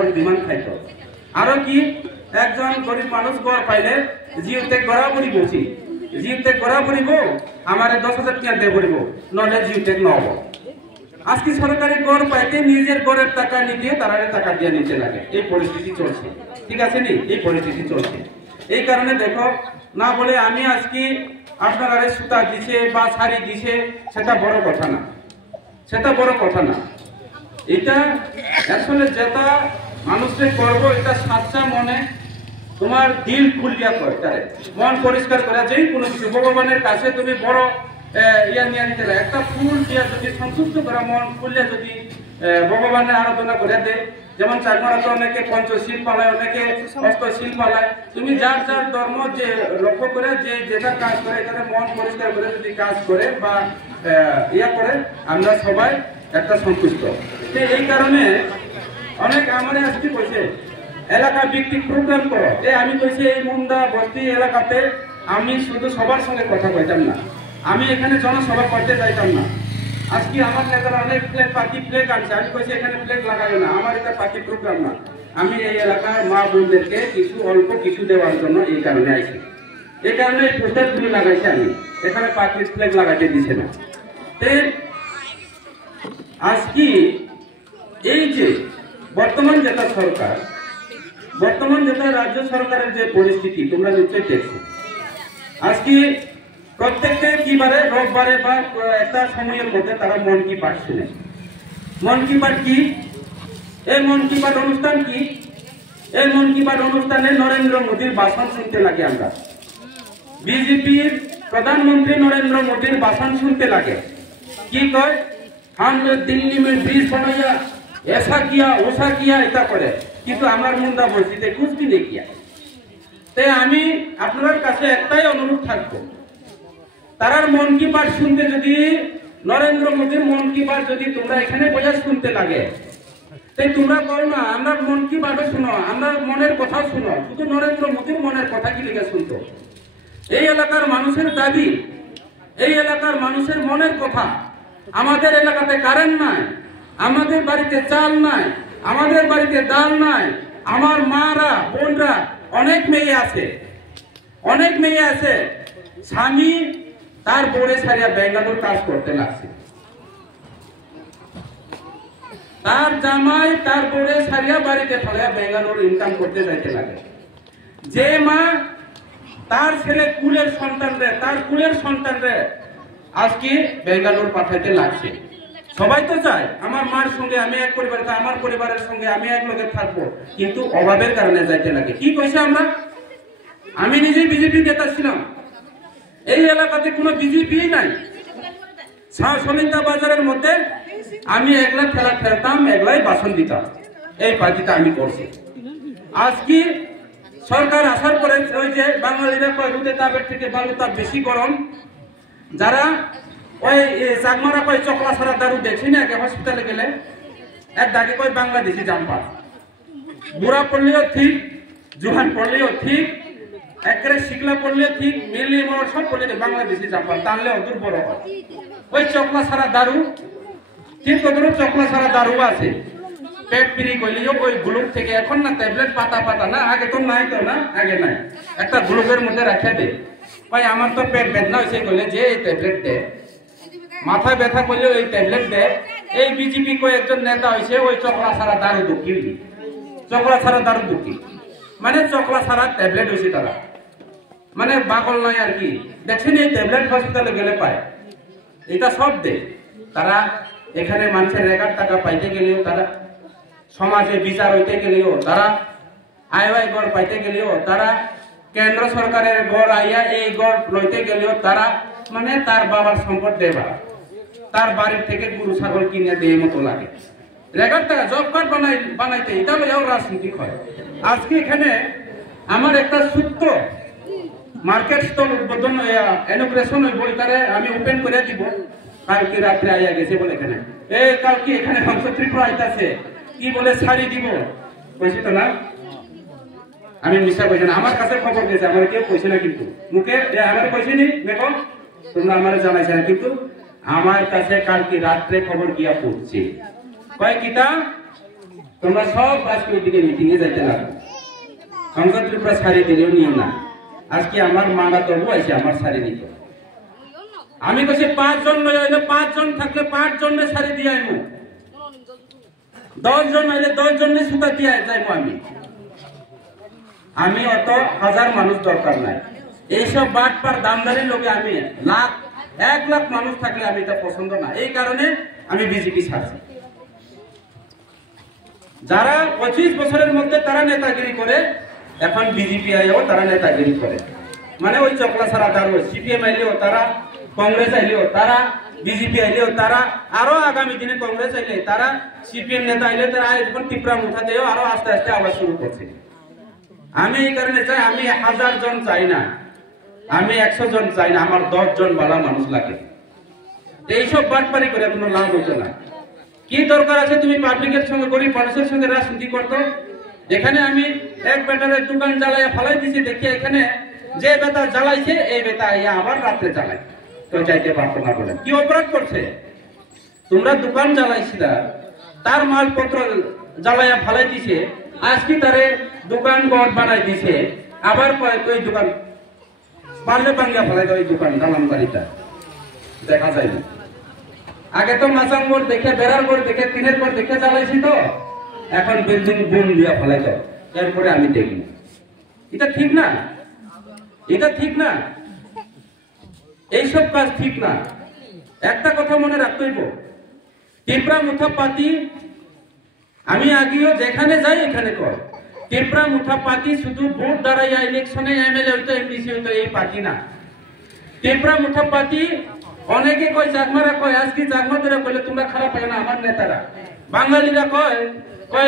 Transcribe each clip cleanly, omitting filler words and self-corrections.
বড় ডিমান্ড খাইতো আরো কি একজন গরিব মানুষ গড় পাইলে জিওতে গড়া পড়িব জিওতে গড়া পড়িব আমারে 10,000 টাকা দিয়ে পড়িব নলে জিওতে নব আজকে সরকারি গড় পাইতে নিজের গড়ের টাকা নিয়ে তারারে টাকা দিয়ে নিতে লাগে এই পরিস্থিতি চলছে ঠিক আছে নি এই পরিস্থিতি চলছে এই কারণে দেখো না বলে আমি আজকে আপনারা সুতা দিছে বা শাড়ি দিছে সেটা বড় কথা না সেটা বড় কথা না এটা আসলে যেটা মানুষের করবো এটা সাচ্চা মনে তোমার দিল খুলিয়া কর মন পরিষ্কার করা যেই কোনো কিছু ভগবানের কাছে তুমি বড় ইয়া নিয়ে নিতে একটা ফুল দিয়া যদি সন্তুষ্ট করা মন খুললে যদি ভগবানের আরাধনা করে দেয় যেমন চাকমারা তো অনেকে পঞ্চশীল পালায় অনেকে অষ্টশীল পালায় তুমি যার যার ধর্ম যে লক্ষ্য করে যে যেটা কাজ করে এখানে মন পরিষ্কার করে যদি কাজ করে বা ইয়া করে আমরা সবাই একটা সন্তুষ্ট এই কারণে অনেক আমার আজকে কইছে এলাকা ভিত্তিক প্রোগ্রাম করো আমি কইছি এই মুন্ডা বস্তি এলাকাতে আমি শুধু সবার সঙ্গে কথা কইতাম না আমি এখানে জনসভা করতে চাইতাম না আজকে আমার নেতারা অনেক পার্টি ফ্ল্যাগ আনছে আমি কইছি এখানে ফ্ল্যাগ লাগাই না আমার এটা পার্টি প্রোগ্রাম না আমি এই এলাকার মা বোনদেরকে কিছু অল্প কিছু দেওয়ার জন্য এই কারণে আইছি এই কারণে এই পোস্টারগুলি লাগাইছি আমি এখানে পার্টি ফ্ল্যাগ লাগাইতে দিছে না আজকে এই যে বর্তমান যেটা সরকার বর্তমান যেটা রাজ্য সরকারের যে পরিস্থিতি তোমরা নিশ্চয়ই দেখছো আজকে প্রত্যেকটা কিবারে রোববারে বা একটা সময়ের মধ্যে তারা মন কি বাত শুনে মন কি বাত কি এই মন কি বাত অনুষ্ঠান কি এই মন কি বাত অনুষ্ঠানে নরেন্দ্র মোদীর ভাষণ শুনতে লাগে আমরা বিজেপির প্রধানমন্ত্রী নরেন্দ্র মোদীর ভাষণ শুনতে লাগে কি কয় हमने दिल्ली में ब्रिज बनाया ऐसा किया वैसा किया এটা করে কিন্তু আমার মুন্ডা বস্তিতে कुछ भी नहीं किया তাই আমি আপনাদের কাছে একটাই অনুরোধ থাকবো তারার মন কি বাত শুনতে যদি নরেন্দ্র মোদীর মন কি বাত যদি তোমরা এখানে বসে শুনতে লাগে তাই তোমরা কও না আমরা মন কি বাত শুনো আমরা মনের কথা শুনো শুধু নরেন্দ্র মোদীর মনের কথা কি লিখে শুনতো এই এলাকার মানুষের দাবি এই এলাকার মানুষের মনের কথা আমাদের এলাকাতে কারেন্ট নাই আমাদের বাড়িতে চাল নাই আমাদের বাড়িতে ডাল নাই আমার মারা বোনরা অনেক মেয়ে আছে স্বামী তার বোরে সারিয়া বেঙ্গালুর কাজ করতে লাগছে তার জামাই তার বোরে সারিয়া বাড়িতে ফেলিয়া বেঙ্গালুর ইনকাম করতে যাইতে লাগে যে মা তার ছেলে কুলের সন্তানরে আজকে বেঙ্গালুর পাঠাইতে লাগছে সবাই তো চায় আমার মার সঙ্গে আমি এক পরিবার আমার পরিবারের সঙ্গে আমি এক লগে থাকবো কিন্তু অভাবের কারণে যাইতে লাগে কি কইছে আমরা আমি নিজেই বিজেপি নেতা ছিলাম এই এলাকাতে কোনো বিজেপি নাই সনিতা বাজারের মধ্যে আমি একলা খেলা খেলতাম একলাই বাসন দিতাম এই পার্টিটা আমি করছি আজকে সরকার আসার পরে ওই যে বাঙালিরা কয় রুদে তাপের থেকে বালু তাপ বেশি গরম যারা ওই চাকমারা কয় চকলা ছাড়া দারু দেখছি না হসপিটালে গেলে এক দাগে কয় বাংলাদেশি জাম্পার বুড়া পড়লেও ঠিক জোহান পড়লেও ঠিক একবারে শিকলা পড়লেও ঠিক মিলিয়ে মর সব পড়লে বাংলাদেশি জাম্পার টানলেও দুর্বল হয় ওই চকলা ছাড়া দারু ঠিক কত চকলা ছাড়া দারু আছে পেট পিড়ি কইলেও ওই গ্লুক থেকে এখন না ট্যাবলেট পাতা না আগে তো নাই তো না আগে নাই একটা গ্লুকের মধ্যে রাখা দে ভাই আমার তো পেট বেদনা হয়েছে কইলে যে এই ট্যাবলেট দে মাথা ব্যথা করলে ওই ট্যাবলেট দে এই বিজেপি কয়েকজন নেতা হয়েছে ওই চকলা ছাড়া দারু দুঃখী মানে চকলা ছাড়া ট্যাবলেট হয়েছে তারা মানে বাকল নাই আর কি দেখছেন এই ট্যাবলেট হসপিটালে গেলে পায় এটা সব দে তারা এখানে মানুষের রেগার টাকা পাইতে গেলেও তারা সমাজে বিচার হইতে গেলেও তারা আয় গড় পাইতে গেলেও তারা কেন্দ্র সরকারের গড় আইয়া এই গড় লইতে গেলেও তারা মানে তার বাবার সম্পদ দেবা তার বাড়ির থেকে গরু ছাগল কিনে দেয় মতো লাগে রেগার টাকা জব কার্ড বানাইতে এটা লইয়াও রাজনীতি হয় আজকে এখানে আমার একটা সূত্র মার্কেট স্টল উদ্বোধন ইনোগ্রেশন হইব এটারে আমি ওপেন করে দিব কালকে রাত্রে আইয়া গেছে বলে এখানে কালকে এখানে হংস ত্রিপুরা আইতাছে কি বলে শাড়ি দিব কইছি তো না আমি মিশা কইছি না আমার কাছে খবর দিয়েছে আমার কেউ কইছে না কিন্তু মুখে আমার কইছি নি দেখো তোমরা আমার জানাইছে না কিন্তু আমার কাছে কালকে রাত্রে খবর গিয়া পড়ছে কয় কিতা তোমরা সব আজকে ওইদিকে মিটিং এ যাইতে লাগো। সংসদ ত্রিপুরা শাড়ি দিলেও নিও না। আজকে আমার মারা তবু আছে আমার শাড়ি নিত। আমি কাছে 5 জন নইলে 5 জন থাকলে 5 জনের শাড়ি দিয়ে আইমু। 10 জন হইলে 10 জনের সুতা দিয়ে যাইমু আমি অত হাজার মানুষ দরকার নাই। এইসব বাটপার দামদারি লোকে আমি 1 লাখ মানুষ থাকলে আমি এটা পছন্দ না। এই কারণে আমি বিজেপি ছাড়ছি। যারা 25 বছরের মধ্যে তারা নেতাগিরি করে, এখন বিজেপি আইও তারা নেতাগিরি করে। মানে ওই চকলা ছাড়া দাঁড়ো, সিপিএম আইলেও তারা, কংগ্রেস আইলেও তারা, বিজেপি আইলেও তারা, আরো আগামী দিনে কংগ্রেস আইলে তারা, সিপিএম নেতা আইলে তারা এখন টিপরা মুঠাতেও আরো আস্তে আস্তে আবার শুরু করছে। আমি এই কারণে চাই, আমি 1000 জন চাই না, আমি 100 জন চাই না, আমার 10 জন ভালো মানুষ লাগে। এইসব বাটপারি করে কোনো লাভ হতো না। কি দরকার আছে তুমি পাবলিকের সঙ্গে, গরিব মানুষের সঙ্গে রাজনীতি করতো? এখানে আমি এক বেটারের দোকান জ্বালাইয়া ফালাই দিছি, দেখি এখানে যে বেটা জ্বালাইছে এই বেটা আইয়া আবার রাত্রে জ্বালায়, তো চাইতে পারতো না বলে। কি অপরাধ করছে? তোমরা দোকান জ্বালাইছিলা, তার মালপত্র জ্বালাইয়া ফালাই দিছে, আজকে তারে দোকান গড় বানাই দিছে, আবার ওই দোকান পারলে বাঙ্গা ফেলাই ওই দোকান দালান বাড়িটা দেখা যায় না। আগে তো মাচাং বোর্ড দেখে, বেড়ার বোর্ড দেখে, টিনের বোর্ড দেখে জ্বালাইছি, তো এখন বিল্ডিং বুম দিয়া ফেলাই তো, এরপরে আমি দেখি এটা ঠিক না, এটা ঠিক না, এইসব কাজ ঠিক না। একটা কথা মনে রাখতে হইব, টিপরা মুঠা পাতি আমি আগেও যেখানে যাই এখানে কর, টিপরা মুঠা পাতি শুধু ভোট দাঁড়াইয়া ইলেকশনে এমএলএ হইতো, এমডিসি হইতো, এই পার্টি না। টিপরা মুঠা পাতি অনেকে কয় চাকমারা কয়, আজকে চাকমা ধরে কইলে তোমরা খারাপ হয় না, আমার নেতারা বাঙালিরা কয়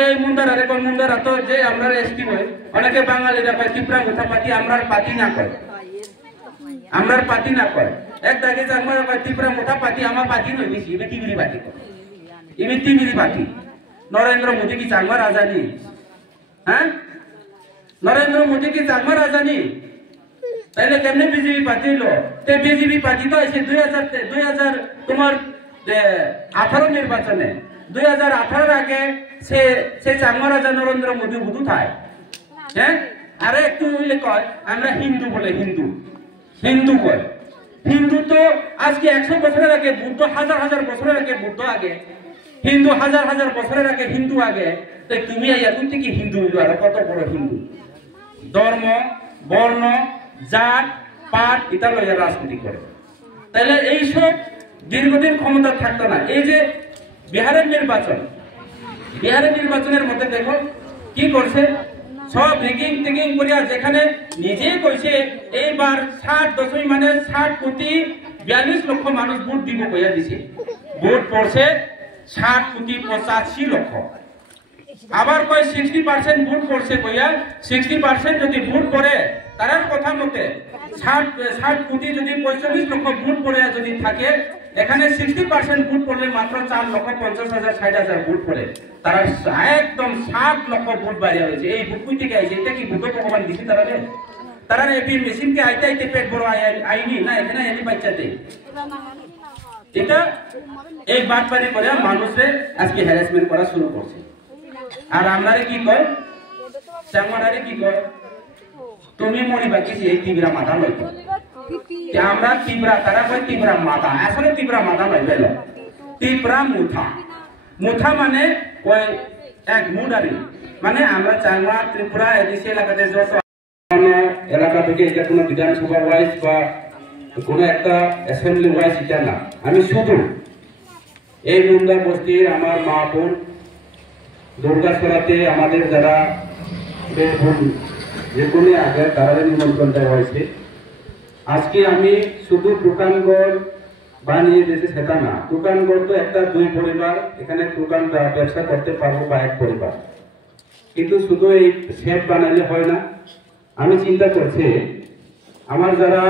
এই মুন্দারা রে, কোন মুন্দারা তো যে আমরা এসটি হয়, অনেকে বাঙালিরা কয় টিপরা মুঠা পাতি আমরার পার্টি না কয়, আমরার পার্টি না কয়। এক দাগে চাকমারা কয় টিপরা মুঠা পাতি আমার পার্টি নয়, বেশি এবার টিভির পার্টি কয়, এবার টিভির পার্টি। নরেন্দ্র মোদী কি চাকমা রাজানি? হ্যাঁ, নরেন্দ্র মোদী কি চাকমা রাজানি? তাইলে কেমনে বিজেপি পার্টি হইলো? বিজেপি পার্টি তো আছে 2000 তোমার 18 নির্বাচনে, 2018 আগে সে চাকমা রাজা নরেন্দ্র মোদী বুধু থায়। হ্যাঁ, আরে একটু হইলে কয় আমরা হিন্দু বলে, হিন্দু কয়। হিন্দু তো আজকে 100 বছরের আগে, বুদ্ধ হাজার হাজার বছরের আগে, বুদ্ধ আগে, হিন্দু হাজার হাজার বছরের আগে, হিন্দু আগে। তো তুমি তুই কি হিন্দু হইলো? আর কত বড় হিন্দু! ধর্ম, বর্ণ, জাত, পাট এটা লইয়া রাজনীতি করে। তাহলে এইসব দীর্ঘদিন ক্ষমতা থাকতো না। এই যে বিহারের নির্বাচনের মধ্যে দেখো কি করছে, সব রিগিং টিগিং করিয়া, যেখানে নিজে কইছে এইবার 60 মানে 60 কোটি 42 লক্ষ মানুষ ভোট দিব কইয়া দিছে, ভোট পড়ছে 60 কোটি 85 লক্ষ। আবার কয় 60% ভোট পড়ছে কইয়া, 60% যদি ভোট পড়ে তার কথা মতে 60 কোটি যদি 45 লক্ষ ভোট পড়ে যদি থাকে, এখানে 60% ভোট পড়লে মাত্র 4,50,000 60,000 ভোট পড়ে, তারা একদম 7 লক্ষ ভোট বাইরে হয়েছে। এই ভোট কই থেকে আইছে? এটা কি বুদ্ধ ভগবান দিছে তারা এপি মেশিন কে আইতে আইতে পেট বড় আইনি না, এখানে এনে বাচ্চা দেয়। এটা এই বাটপারি করে মানুষে আজকে হ্যারাসমেন্ট করা শুরু করছে। আর আপনারে কি কয়, চাকমারে কি কয়, তুমি মরিবা কিছু এই তীব্রা মাথা লইতো, আমরা তীব্রা, তারা কয় তীব্রা মাথা, আসলে তীব্রা মাথা লই বেল, তীব্রা মুঠা। মুঠা মানে কয় এক মুডারি, মানে আমরা চাকমা ত্রিপুরা এদিকে এলাকাতে যত এলাকা থেকে, এটা কোনো বিধানসভা ওয়াইজ বা কোনো একটা অ্যাসেম্বলি ওয়াইজ এটা না, আমি শুধু এই মুন্ডা বস্তির আমার মা বোন দুর্গাছড়াতে আমাদের যারা যে কোনো আগে তারা নিমন্ত্রণ দেওয়া হয়েছে। আজকে আমি শুধু দোকানঘর বানিয়ে দিয়েছি সেটা না, দোকানঘর তো একটা 2 পরিবার এখানে দোকান ব্যবসা করতে পারবো বা 1 পরিবার, কিন্তু শুধু এই শেড বানাইলে হয় না। আমি চিন্তা করছি আমার যারা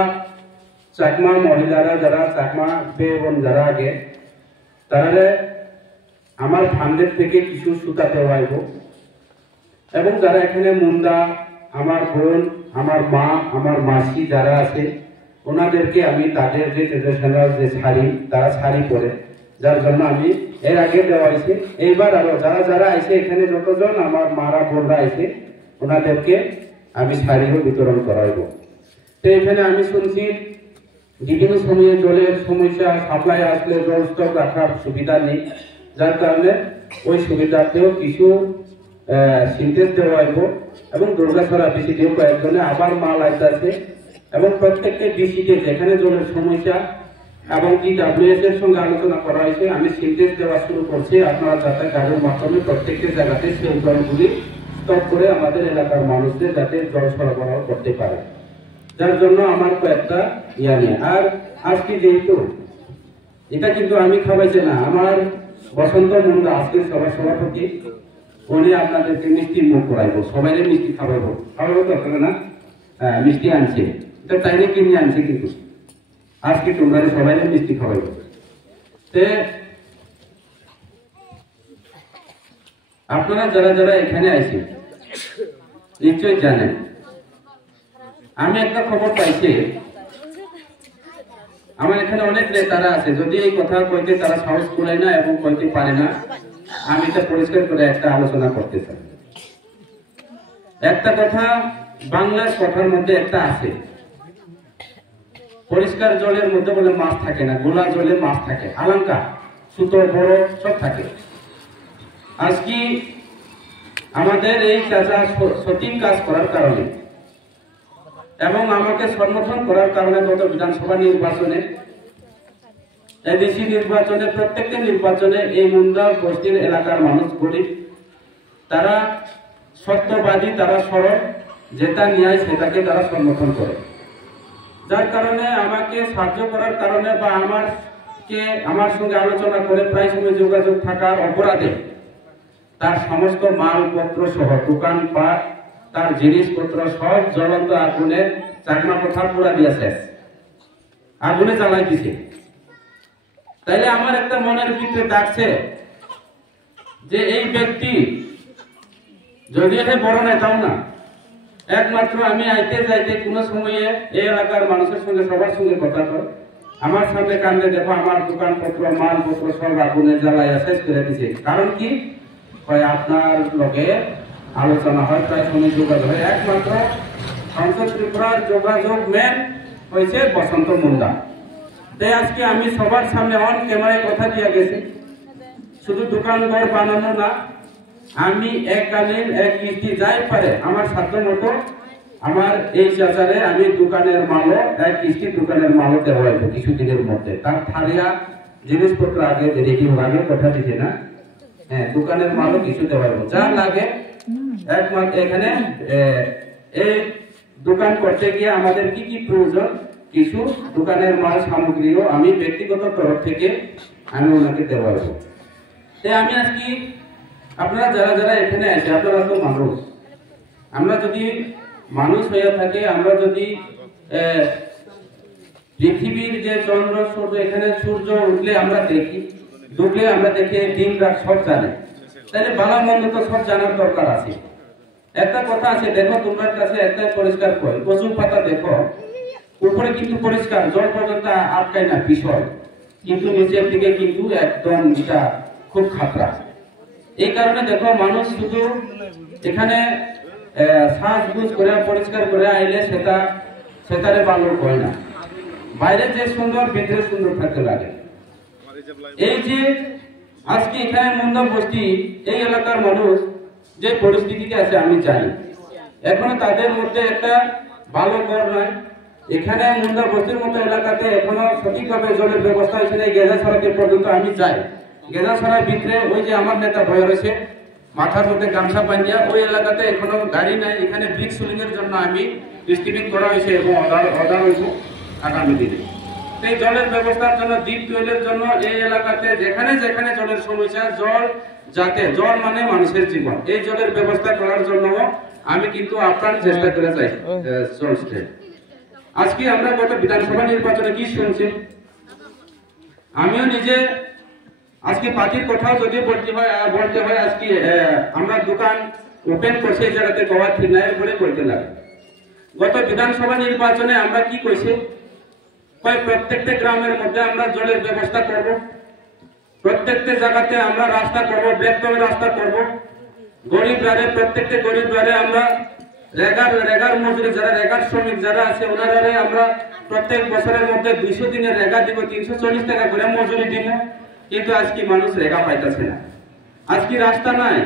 চাকমা মহিলারা, যারা চাকমা বোন যারা আগে, তারা আমার ফান্ডের থেকে কিছু সুতা দেওয়া হইব, এবং যারা এখানে মুন্ডা, আমার বোন, আমার মা, আমার মাসি যারা আছে, ওনাদেরকে আমি তাদের যে ট্রেডিশনাল যে শাড়ি, তারা শাড়ি পরে যার জন্য আমি এর আগে দেওয়া হয়েছে। এইবার আরো যারা যারা আইছে এখানে যতজন আমার মারা বোনরা আইছে ওনাদেরকে আমি শাড়িও বিতরণ করাইব। তো এখানে আমি শুনছি বিভিন্ন সময়ে জলের সমস্যা, সাপ্লাই আসলে জল স্টক রাখার সুবিধা নেই, যার কারণে ওই সুবিধাতেও কিছু সিনটেক্স দেওয়া হইব এবং দুর্গাছড়া বিসিতেও কয়েকজনে আবার মাল আইতেছে এবং প্রত্যেকটা ডিসিতে যেখানে জলের সমস্যা এবং DWS এর সঙ্গে আলোচনা করা হয়েছে, আমি সিনটেক্স দেওয়া শুরু করছি। আপনারা যাতে গাড়ির মাধ্যমে প্রত্যেকটা জায়গাতে সেই জলগুলি স্টক করে আমাদের এলাকার মানুষদের যাতে জল সরবরাহ করতে পারে, যার জন্য আমার কয়েকটা নেই। আর আজকে যেহেতু এটা কিন্তু আমি খাওয়াইছি না, আমার বসন্ত মুন্ডা আজকে সভাপতি, উনি আপনাদেরকে মিষ্টি মুখ করাইবো, সবাই মিষ্টি খাওয়াবো তো আপনারা না? হ্যাঁ, মিষ্টি আনছে, এটা তাইলে কিনে আনছে, কিন্তু আজকে তোমরা সবাই মিষ্টি খাওয়াইবো। আপনারা যারা যারা এখানে আইছে নিশ্চয় জানেন, আমি একটা খবর পাইছি, আমার এখানে অনেক নেতারা আছে, যদি এই কথা কইতে তারা সাহস করে না এবং কইতে পারে না, আমি এটা পরিষ্কার করে একটা আলোচনা করতে চাই। একটা কথা বাংলার কথার মধ্যে একটা আছে, পরিষ্কার জলের মধ্যে বলে মাছ থাকে না, গোলা জলে মাছ থাকে, আলঙ্কা সুতো বড় সব থাকে। আজকে আমাদের এই চাচা সঠিক কাজ করার কারণে এবং আমাকে সমর্থন করার কারণে গত বিধানসভা নির্বাচনে, এডিসি নির্বাচনে, প্রত্যেকটা নির্বাচনে এই মুন্ডা বস্তির এলাকার মানুষ গরিব, তারা সত্যবাদী, তারা সরল, যেটা ন্যায় সেটাকে তারা সমর্থন করে। যার কারণে আমাকে সাহায্য করার কারণে বা আমার সঙ্গে আলোচনা করে প্রায় সময় যোগাযোগ থাকার অপরাধে তার সমস্ত মালপত্র সহ দোকানপাট, তার জিনিসপত্র সব জ্বলন্ত আগুনে চাকমা কোঠা পুরা দিয়েছে, আগুনে জ্বালাই দিছে। তাইলে আমার একটা মনের ভিতরে ডাকছে যে এই ব্যক্তি যদি এটা বড় নেতাও না, একমাত্র আমি আইতে যাইতে কোন সময়ে এই এলাকার মানুষের সঙ্গে সবার সঙ্গে কথা কর, আমার সামনে কান্দে দেখো আমার দোকানপত্র মালপত্র সব আগুনে জ্বালাইয়া শেষ করে দিছে। কারণ কি আপনার লগে আলোচনা হয়, প্রায় সময় যোগাযোগ হয়, একমাত্র সংসদ ত্রিপুরার যোগাযোগ মেন হয়েছে বসন্ত মুন্ডা। তাই আজকে আমি সবার সামনে অন ক্যামেরায় কথা দিয়ে গেছি, শুধু দোকান ঘর বানানো না, আমি এককালীন এক কিস্তি যাই পারে আমার সাধ্য মতো আমার এই চাচারে আমি দোকানের মালও এক কিস্তি দোকানের মালও দেওয়া হইব কিছুদিনের মধ্যে। তার থালিয়া জিনিসপত্র আগে রেডি আগে কথা দিছে না, হ্যাঁ, দোকানের মালও কিছু দেওয়া হইব, যা লাগে একমাত্র এখানে এই দোকান করতে গিয়ে আমাদের কি কি প্রয়োজন কিছু দোকানের মাল সামগ্রীও আমি ব্যক্তিগত তরফ থেকে আমি ওনাকে দেওয়া হইব। তাই আমি আজকে আপনারা যারা যারা এখানে আছে, আপনারা তো মানুষ, আমরা যদি মানুষ হয়ে থাকে, আমরা যদি পৃথিবীর যে চন্দ্র সূর্য, এখানে সূর্য উঠলে আমরা দেখি, ডুবলে আমরা দেখি, দিন রাত সব জানে, তাহলে ভালো মন্দ তো সব জানার দরকার আছে। একটা কথা আছে, দেখো তোমার কাছে একটা পরিষ্কার কই, কচু পাতা দেখো উপরে কিন্তু পরিষ্কার, জল পর্যন্ত আটকায় না, পিছল, কিন্তু নিচের দিকে কিন্তু একদম এটা খুব খাতরা। এই কারণে দেখো মানুষ শুধু এখানে সাজগুজ করে পরিষ্কার করে আইলে সেটারে ভালো হয় না, বাইরে যে সুন্দর ভিতরে সুন্দর থাকতে লাগে। এই যে আজকে এখানে মুন্ডা বস্তি এই এলাকার মানুষ যে পরিস্থিতিতে আছে আমি জানি, এখনো তাদের মধ্যে একটা ভালো ঘর নাই। এখানে মুন্ডা বস্তির মতো এলাকাতে এখনো সঠিকভাবে জলের ব্যবস্থা হয়েছে না। গেজা সড়কে পর্যন্ত আমি যাই, গেজা সড়ার ভিতরে ওই যে আমার নেতা ভয় রয়েছে মাথার মধ্যে গামছা বাঁধিয়া, ওই এলাকাতে এখনো গাড়ি নাই। এখানে ব্রিক সুলিং এর জন্য আমি ডিস্ট্রিবিউট করা হয়েছে এবং অর্ডার হইব আগামী দিনে। এই জলের ব্যবস্থার জন্য, ডিপ টিউবওয়েলের জন্য এই এলাকাতে যেখানে যেখানে জলের সমস্যা, জল মানে মানুষের জীবন, এই জলের ব্যবস্থা করার জন্য আমি কিন্তু আপ্রাণ চেষ্টা করে যাই চলছে। আজকে আমরা গত বিধানসভা নির্বাচনে কি শুনছি, আমিও নিজে আজকে পার্টির কথাও যদি বলতে হয় আজকে আমরা দোকান ওপেন করছি এই জায়গাতে গোয়া ফিরনায়ের করে করতে লাগে। গত বিধানসভা নির্বাচনে আমরা কি কইছি, প্রত্যেকটা গ্রামের মধ্যে আমরা জলের ব্যবস্থা করব, প্রত্যেকটা জায়গাতে আমরা রাস্তা করব, বৃহত্তম রাস্তা করব। গরিব রারে, প্রত্যেকটা গরিব রারে আমরা রেগার মজুরি যারা রেগার শ্রমিক যারা আছে ওনারা আমরা প্রত্যেক বছরের মধ্যে 200 দিনের রেগা দিব, 340 টাকা করে মজুরি দিব। কিন্তু আজকে মানুষ রেগা পাইতেছে না, আজকে রাস্তা নাই,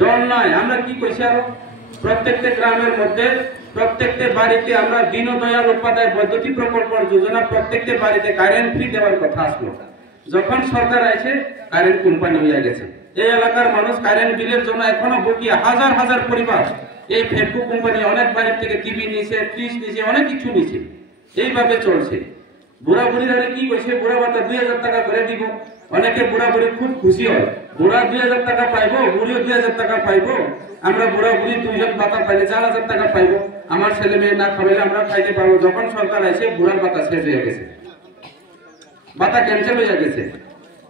জল নাই। আমরা কি কইছি আরো প্রত্যেকটা গ্রামের মধ্যে প্রত্যেকটা বাড়িতে আমরা দীনদয়াল উপাধ্যায় বৈদ্যুতিক প্রকল্প যোজনা প্রত্যেকটা বাড়িতে কারেন্ট ফ্রি দেওয়ার কথা আসলো। যখন সরকার আছে কারেন্ট কোম্পানি হয়ে গেছে। এই এলাকার মানুষ কারেন্ট বিলের জন্য এখনো বকিয়া, হাজার হাজার পরিবার এই ফেসবুক কোম্পানি অনেক বাড়ি থেকে টিভি নিয়েছে, ফ্রিজ নিয়েছে, অনেক কিছু নিয়েছে, এইভাবে চলছে। বুড়া বুড়িরা কি কইছে, বুড়া ভাতা 2000 টাকা করে দিব। অনেকে বুড়া বুড়ি খুব খুশি হয়, বুড়া 2000 টাকা পাইবো, বুড়িও 2000 টাকা পাইবো, আমরা বুড়া বুড়ি 2জন ভাতা পাইলে 4000 টাকা পাইবো, আমার ছেলে মেয়ে না খাইলে আমরা খাইতে পারবো। যখন সরকার আছে বুড়ার ভাতা শেষ হয়ে গেছে, ভাতা ক্যান্সেল হয়ে গেছে।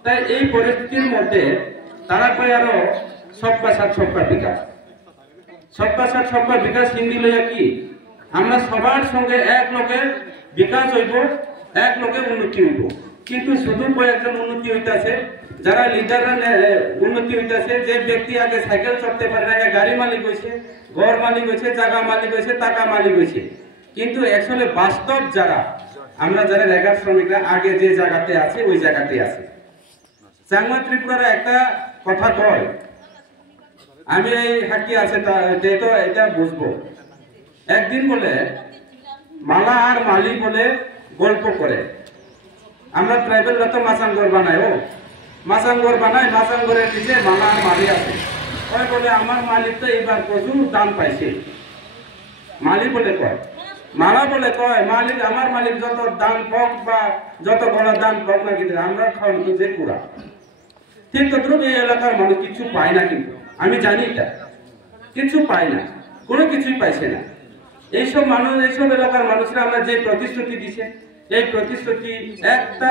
তাই এই পরিস্থিতির মধ্যে তারা কয় আরো সবকা সাথ সবকা বিকাশ। সবকা সাথ সবকা বিকাশ হিন্দি লইয়া কি, আমরা সবার সঙ্গে এক লোকে বিকাশ হইব, এক লোকে উন্নতি হইব। কিন্তু শুধু কয়েকজন উন্নতি হইতাছে, যারা লিডাররা উন্নতি হইতাছে। যে ব্যক্তি আগে সাইকেল চড়তে পারে না, গাড়ি মালিক হয়েছে, ঘর মালিক হয়েছে, জায়গা মালিক হয়েছে, টাকা মালিক হয়েছে। কিন্তু আসলে বাস্তব যারা আমরা যারা রেগার শ্রমিকরা আগে যে জায়গাতে আছে ওই জায়গাতে আছে। চাংমা ত্রিপুরার একটা কথা কয়, আমি এই হাকি আছে তো এটা বুঝবো। একদিন বলে মালা আর মালি বলে গল্প করে, আমরা ট্রাইবেলরা তো মাসাঙ্গর বানাই, ও মাসাঙ্গর বানাই, মাসাঙ্গরের নিচে মালা আর মালি আছে। ওই বলে আমার মালিক তো এইবার প্রচুর দাম পাইছে। মালি বলে কয়, মালা বলে কয় মালিক, আমার মালিক যত দাম পাক বা যত বড় দাম পাক না, কিন্তু আমরা খাওয়ান তো যে পুরা ঠিক তদ্রুপ এই এলাকার মানুষ কিছু পায় না। কিন্তু আমি জানি এটা কিছু পায় না, কোনো কিছুই পাইছে না। এইসব মানুষ, এইসব এলাকার মানুষরা আমরা যে প্রতিশ্রুতি দিছে, এই প্রতিশ্রুতি একটা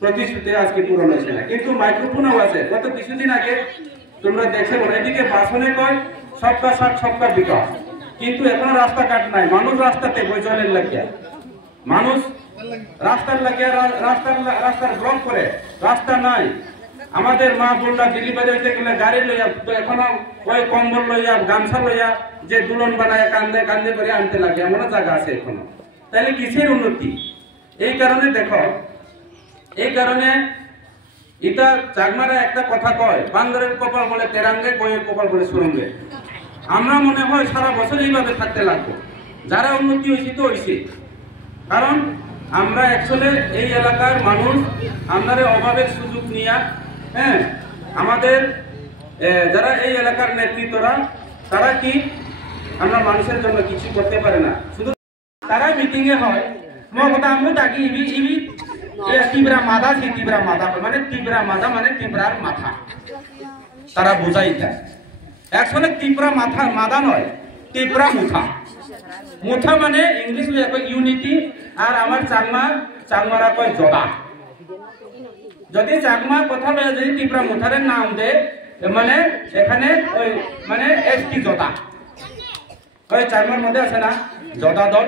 প্রতিশ্রুতি আজকে পূরণ হয়েছে না। কিন্তু মাইক্রোফোনও আছে, গত কিছুদিন আগে তোমরা দেখছে বলে এদিকে ভাষণে কয় সবকা সাথ সবকা বিকাশ, কিন্তু এখনো রাস্তাঘাট নাই। মানুষ রাস্তাতে বৈজলের লাগিয়া, মানুষ রাস্তার লাগিয়া রাস্তার ব্লক করে, রাস্তা নাই। আমাদের মা বোনরা ডেলিভারি হইতে গেলে গাড়ি লইয়া, তো এখনো ওই কম্বল লইয়া, গামছা লইয়া যে দুলন বানায় কান্দে কান্দে করে আনতে লাগে, এমন জায়গা আছে এখনো। তাহলে কিসের উন্নতি? এই কারণে দেখো, এই কারণে এটা চাকমারা একটা কথা কয়, বান্দরের কপাল বলে তেরাঙ্গে, বইয়ের কপাল বলে সুরঙ্গে। আমরা মনে হয় সারা বছর এইভাবে থাকতে লাগবো। যারা উন্নতি হয়েছে তো হয়েছে, কারণ আমরা অ্যাকচুয়ালি এই এলাকার মানুষ, আমাদের অভাবের সুযোগ নিয়ে, হ্যাঁ, আমাদের যারা এই এলাকার নেতৃত্বরা তারা কি আমরা মানুষের জন্য কিছু করতে পারে না, শুধু তারা মিটিং এ হয় মগদা আমু ডাকি ইবি ইবি তীব্রা মাদা সে তীব্রা মাদা মানে তীব্রা মাদা মানে তীব্রার মাথা, তারা বোঝাই দেয়। অ্যাকচুয়ালি তীব্রা মাথা মাদা নয়, তীব্রা মুথা। মুথা মানে ইংলিশ ইউনিটি, আর আমার চাংমারা কয় জদা। যদি চাকমা কথা বলে যদি তীব্রা মুথারের নাম দে, মানে এখানে ওই মানে এসটি জদা, ওই চাকমার মধ্যে আছে না জদা দল,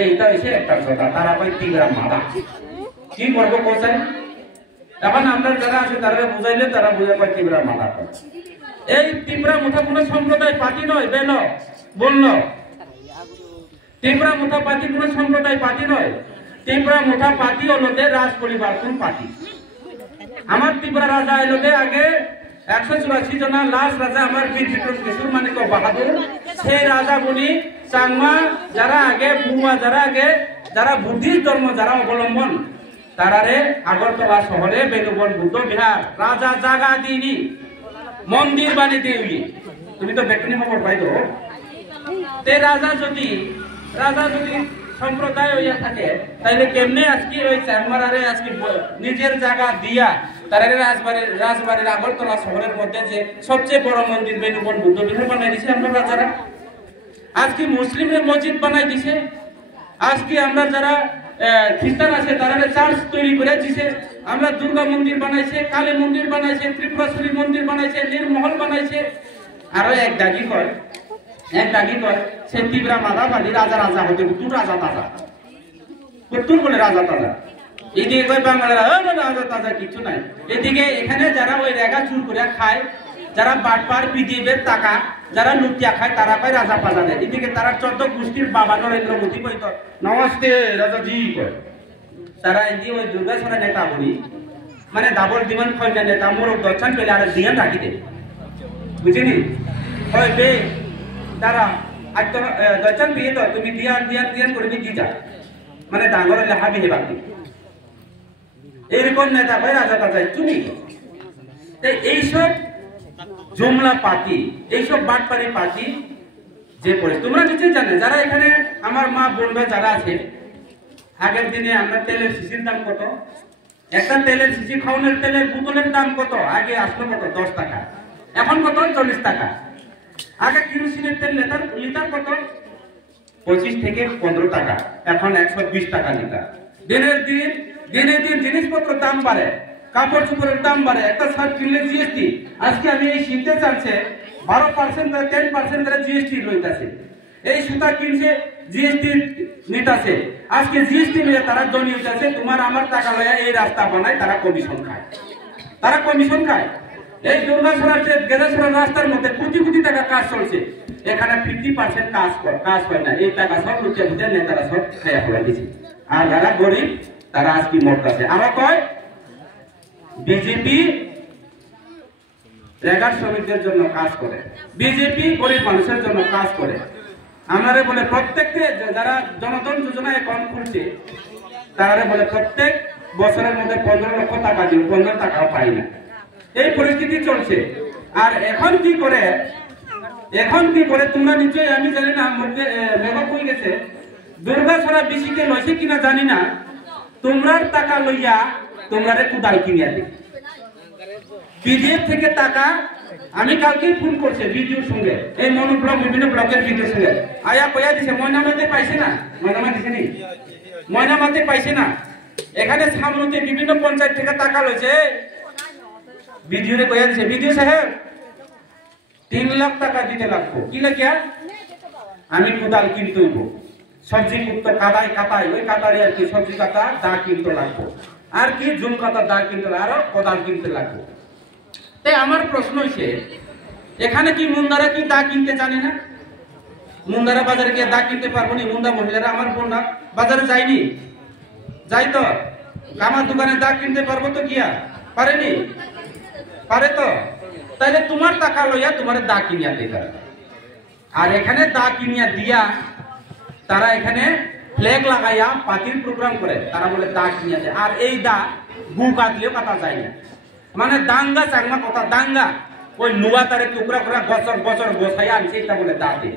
এইটা হচ্ছে একটা জদা, তারা কয় তীব্রা মাদা। কি করবো কোথায়? এখন আমরা যারা আছে তারা বুঝাইলে তারা বুঝে কয় তীব্রা মাদা। এই তীব্রা মুথা কোন সম্প্রদায় পার্টি নয়, বেল বলল তীব্রা মুথা পার্টি কোন সম্প্রদায় পার্টি নয়। তীব্রা মুথা পার্টি হলো রাজ পরিবর্তন পার্টি। আমার ত্রিপুরা রাজা এলো আগে 184 জনা লাস্ট রাজা আমার বীর বিক্রম কিশোর মানিক বাহাদুর, সেই রাজা বলি চাংমা যারা আগে বুয়া যারা আগে যারা বুদ্ধিস্ট ধর্ম যারা অবলম্বন তারারে আগরতলা শহরে বেনুবন বুদ্ধ বিহার রাজা জাগা দিনি মন্দির বানি দিবি। তুমি তো বেতনি খবর পাইতো, তে রাজা যদি সম্প্রদায় হইয়া থাকে তাইলে কেমনে আজকে ওই চাংমারারে আজকে নিজের জায়গা দিয়া তারারে রাজবাড়ির আগরতলা শহরের মধ্যে যে সবচেয়ে বড় মন্দির বেনুবন বুদ্ধ বিহার বানাই দিছে আমরা রাজারা। আজকে মুসলিমরা মসজিদ বানাই দিছে, আজকে আমরা যারা খ্রিস্টান আছে তারা চার্চ তৈরি করে দিছে, আমরা দুর্গা মন্দির বানাইছে, কালী মন্দির বানাইছে, ত্রিপুরাসুরী মন্দির বানাইছে, নীরমহল বানাইছে। আরো এক দাগি কয় সে তীব্রা মাদাবাদী রাজা হতে তুর রাজা তাজা, তুর বলে রাজা তাজা। এদিকে কই বাঙালিরা তাজা কিছু নাই। এদিকে এখানে যারা ওই রেগা চুর করে খায়, যারা বাটপার বিদেবের টাকা যারা লুটিয়া খায়, তারা পায় রাজা পাজা দেয়। এদিকে তারা 14 গোষ্ঠীর বাবা নরেন্দ্র মোদী কইতো নমস্তে রাজাজি কয়। তারা এদিকে ওই দুর্গাছড়া নেতা বলি মানে ডাবল ডিমান্ড খঞ্জা নেতা মোর দর্শন পেলে আর দিয়ান রাখি দে বুঝিনি হয় বে তারা আজ তো দর্শন পেয়ে তো তুমি দিয়ান দিয়ান দিয়ান করে দিয়ে যা মানে ডাঙর হলে হাবি হে বাকি এরকম নেতা ভাই রাজা পাজাই তুমি। এইসব জুমলা পার্টি, এইসব বাটপাড়ি পার্টি যে পড়ে তোমরা নিশ্চয়ই জানে। যারা এখানে আমার মা বোনরা যারা আছে, আগের দিনে আমরা তেলের শিশির দাম কত, একটা তেলের শিশি খাওয়ানোর তেলের বোতলের দাম কত, আগে আসলো কত 10 টাকা, এখন কত 40 টাকা। আগে কেরোসিনের তেল লিটার কত 25 থেকে 15 টাকা, এখন 120 টাকা লিটার। দিনে দিন জিনিসপত্রের দাম বাড়ে, কাপড় চোপড়ের দাম বাড়ে। একটা শার্ট কিনলে জিএসটি, আজকে আমি এই কিনতে চাচ্ছে 12% 10% ধরে জিএসটি লইতাছে। এই সুতা কিনছে জিএসটি নিতাছে, আজকে জিএসটি নিয়ে তারা জমি হইতাছে। তোমার আমার টাকা লয়া এই রাস্তা বানায়, তারা কমিশন খায়, তারা কমিশন খায়। এই দুর্গাছড়ার যে গেদাছড়ার রাস্তার মধ্যে কোটি কোটি টাকা কাজ চলছে, এখানে 50% কাজ হয় না। এই টাকা সব লুটে লুটে নেতারা সব খাইয়া ফেলা দিচ্ছে। আর যারা গরিব তারা আজকে মরতাছে। আমরা কয় বিজেপি রেগার শ্রমিকদের জন্য কাজ করে, বিজেপি গরিব মানুষের জন্য কাজ করে। আমারে বলে প্রত্যেককে যারা জনধন যোজনা অ্যাকাউন্ট খুলছে, তারা বলে প্রত্যেক বছরের মধ্যে 15 লক্ষ টাকা দিও, 15 টাকাও পাই না। এই পরিস্থিতি চলছে। আর এখন কি করে তোমরা নিশ্চয়ই, আমি জানি না মুখে মেঘ কই গেছে, দুর্গাছড়া বিসিকে লইছে কিনা জানি না, তোমরার টাকা লইয়া তোমরারে কুদাল কিনিয়া দে। বিজেপি থেকে টাকা আমি কালকে ফোন করছে ভিডিওর সঙ্গে, এই মনো ব্লগ বিভিন্ন ব্লগের ভিডিওর সঙ্গে আয়া কয়া দিছে ময়নামাতে পাইছে না, ময়নামাতে দিছে নি, ময়নামাতে পাইছে না। এখানে সামনে বিভিন্ন পঞ্চায়েত থেকে টাকা লইছে, ভিডিওরে কয়া দিছে ভিডিও সাহেব 3 লাখ টাকা দিতে লাগবো। কি লাগিয়া? আমি কোদাল কিনতে হইব, সবজি কুটতে কাটাই ওই কাটারে আর কি সবজি কাটা দা কিনতে লাগবো, আর কি জুম কাটা দা কিনতে আরো কোদাল কিনতে লাগবো। তাই আমার প্রশ্ন হইছে, এখানে কি মুন্দারা কি দা কিনতে জানে না? মুন্দারা বাজারে গিয়ে দা কিনতে পারবো নি? মুন্দা মহিলারা আমার বোনরা বাজারে যায়নি, যাই তো আমার দোকানে দা কিনতে পারবো তো গিয়া? পারেনি, পারে তো। তাইলে তোমার টাকা লইয়া তোমার দা কিনিয়া দিতে। আর এখানে দা কিনিয়া দিয়া তারা এখানে ফ্ল্যাগ লাগাইয়া পার্টির প্রোগ্রাম করে, তারা বলে দা কিনিয়া দেয়। আর এই দা গু কাটলেও কাটা যায় না, মানে দাঙ্গা চাংমা কথা দাঙ্গা, ওই নুয়া তারে টুকরা করে বছর বছর বসাইয়া আনছে, এটা বলে দা দিয়ে।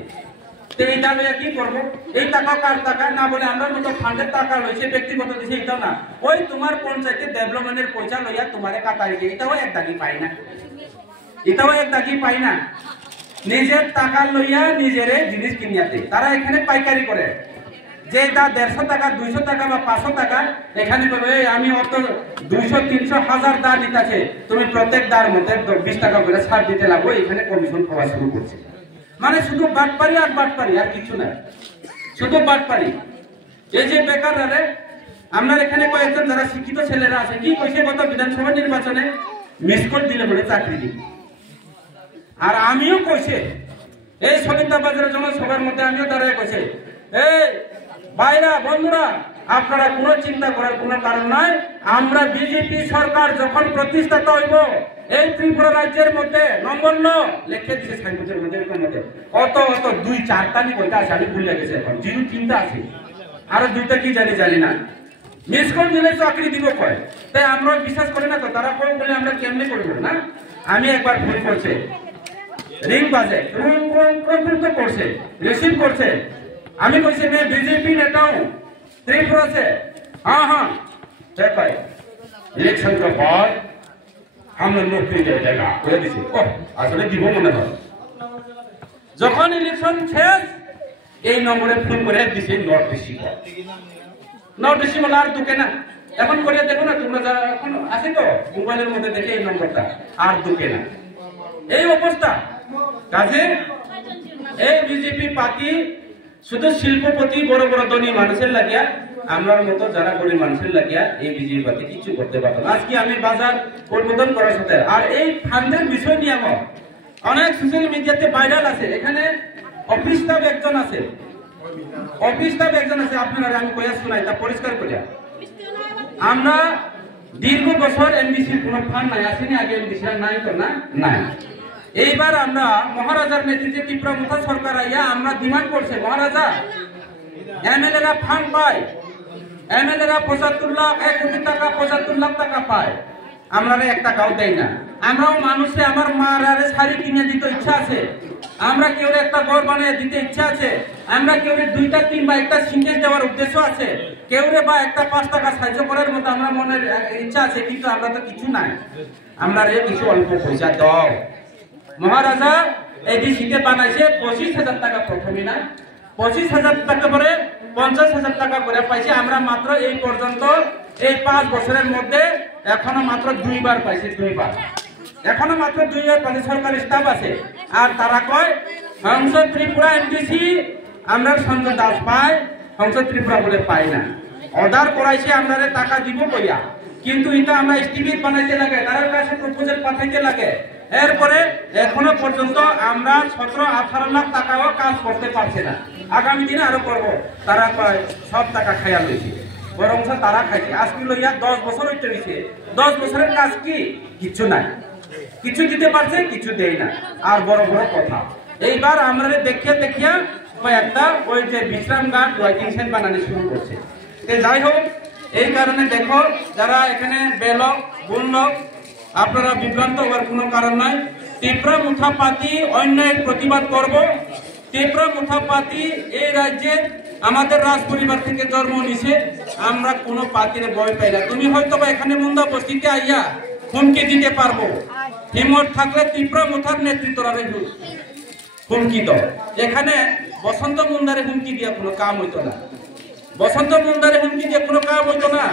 তো এইটা লইয়া কি করবো? এই টাকা কার টাকা না বলে আমরা মতো ফান্ডের টাকা লইছে, ব্যক্তিগত দিছে, এটাও না। ওই তোমার পঞ্চায়েতের ডেভেলপমেন্টের পয়সা লইয়া তোমারে কাটা রেখে, এটাও এক দাগি পাই না, এটাও এক দাগি পাই না। নিজের টাকা লইয়া নিজেরে জিনিস কিনিয়াতে তারা এখানে পাইকারি করে, যে দা 150 টাকা 200 টাকা বা 500 টাকা এখানে বলবে আমি অত 200 300 1000 দা নিতেছে, তুমি প্রত্যেক দার মধ্যে 20 টাকা করে ছাড় দিতে লাগবে। এখানে কমিশন খাওয়া শুরু করছে, মানে শুধু বাটপারি আর বাটপারি, আর কিছু না, শুধু বাটপারি। এই যে বেকাররা রে, আপনার এখানে কয়েকজন যারা শিক্ষিত ছেলেরা আছে, কি কইছে গত বিধানসভা নির্বাচনে মিস কল দিলে বলে চাকরি দিবে। আর আমিও কইছে এই সবিতা বাজারের জনসভার মধ্যে আমিও দাঁড়ায় কইছে, এই ভাইরা বন্ধুরা আপনারা কোনো চিন্তা করার কোনো কারণ নাই। আমরা বিজেপি সরকার যখন প্রতিষ্ঠাতা হইব, এই ত্রিপুরা রাজ্যের মধ্যে নম্বর 9 লিখে দিছে সাইনবোর্ডের মধ্যে, কত কত 2-4টা নি কইতা আছে, আমি ভুলে গেছি, এখন 0-3টা আছে, আরো 2টা কি জানি না। মিস কল দিলে চাকরি দিব কয়, তাই আমরা বিশ্বাস করি না তো, তারা কই বলে আমরা কেমনে করব না। আমি একবার ফোন করছে, রিং বাজে, তো করছে, রিসিভ করছে। আমি কইছি मैं बीजेपी नेता हूं त्रिपुरा से, हाँ देखो इलेक्शन के बाद हम नौकरी दे देगा কই দিছে। ও আসলে দিব মনে হয়, যখন ইলেকশন শেষ এই নম্বরে ফোন করে দিছে নট রিসিভ আর দুকে না। এখন করে দেখো না তোমরা, এখন আছে তো মোবাইলের মধ্যে দেখে এই নম্বরটা, আর দুকে না, এই অবস্থা। কাজে এই বিজেপি পার্টি শুধু শিল্পপতি বড় বড় ধনী মানুষের লাগিয়া আমরার মতো যারা গরিব মানুষের লাগিয়া এই বিজেপি পার্টি কিছু করতে পারতো না। আজকে আমি বাজার পরিবর্তন করার সাথে আর এই ফান্ডের বিষয় নিয়ে অনেক সোশ্যাল মিডিয়াতে ভাইরাল আছে। এখানে অফিস স্টাফ একজন আছে, আপনারা আমি কইয়া শোনাই তা পরিষ্কার করিয়া। আমরা দীর্ঘ বছর এমডিসির কোনো ফান্ড নাই, আসেনি আগে এমডিসি নাই তো না নাই। এইবার আমরা মহারাজার নেতৃত্বে ত্রিপুরা মুথা সরকার আইয়া আমরা ডিমান্ড করছে, মহারাজা এমএলএরা ফান্ড পায়, এমএলএরা 75 লাখ 1 কোটি টাকা 75 লাখ টাকা পায়, আমরা 1 টাকাও দেয় না। আমরাও মানুষে আমার মারারে শাড়ি কিনে দিতে ইচ্ছা আছে, আমরা কেউ একটা ঘর বানিয়ে দিতে ইচ্ছা আছে, আমরা কেউ 2টা 3 বা একটা সিনটেক্স দেওয়ার উদ্দেশ্য আছে, কেউ বা একটা 5 টাকা সাহায্য করার মতো আমরা মনের ইচ্ছা আছে, কিন্তু আমরা তো কিছু নাই। আমরা কিছু অল্প পয়সা দাও। মহারাজা এডিসিতে বানাইছে 25,000 টাকা প্রথমে না, 25,000 টাকা পরে 50,000 টাকা করে পাইছে। আমরা মাত্র এই পর্যন্ত এই 5 বছরের মধ্যে এখনো মাত্র 2 বার পাইছি, 2 বার এখনো মাত্র 2 বার পাইছে। সরকারি স্টাফ আছে আর তারা কয় হংস ত্রিপুরা এমডিসি আমরা সঞ্জয় দাস পায়, হংস ত্রিপুরা বলে পাই না। অর্ডার করাইছে আমরা টাকা দিব কইয়া, কিন্তু এটা আমরা এস্টিমেট বানাইতে লাগে, তার কাছে প্রপোজাল পাঠাইতে লাগে। এরপরে এখনো পর্যন্ত আমরা 17-18 লাখ টাকাও কাজ করতে পারছি না। আগামী দিনে আরো করবো। তারা সব টাকা খাইয়া লইছে, বরং তারা খাইছে। আজকে লইয়া 10 বছর হইতে হইছে, 10 বছরের কাজ কি কিছু নাই, কিছু দিতে পারছে কিছু দেয় না। আর বড় বড় কথা এইবার আমরা দেখিয়া একটা ওই যে বিশ্রাম ঘাট ওয়াইটিং সেট বানানো শুরু করছে। যাই হোক, এই কারণে দেখো যারা এখানে বেলক বুনলক আপনারা বিভ্রান্ত হওয়ার কোনো কারণ নাই। ত্রিপুরা মুথা পার্টি অন্যায়ের প্রতিবাদ করব। ত্রিপুরা মুথা পার্টি এই রাজ্যে আমাদের রাজ পরিবার থেকে জন্ম নিছে, আমরা কোনো পার্টির ভয় পাই না। তুমি হয়তো বা এখানে মুন্দা বস্তিতে আইয়া হুমকি দিতে পারবো, হিম্মত থাকলে ত্রিপুরা মুথার নেতৃত্বরা হুমকি দাও। এখানে বসন্ত মুন্দারে হুমকি দিয়ে কোনো কাম হইতো না, বসন্ত মুন্দারে হুমকি দিয়ে কোনো কাম হইতো না।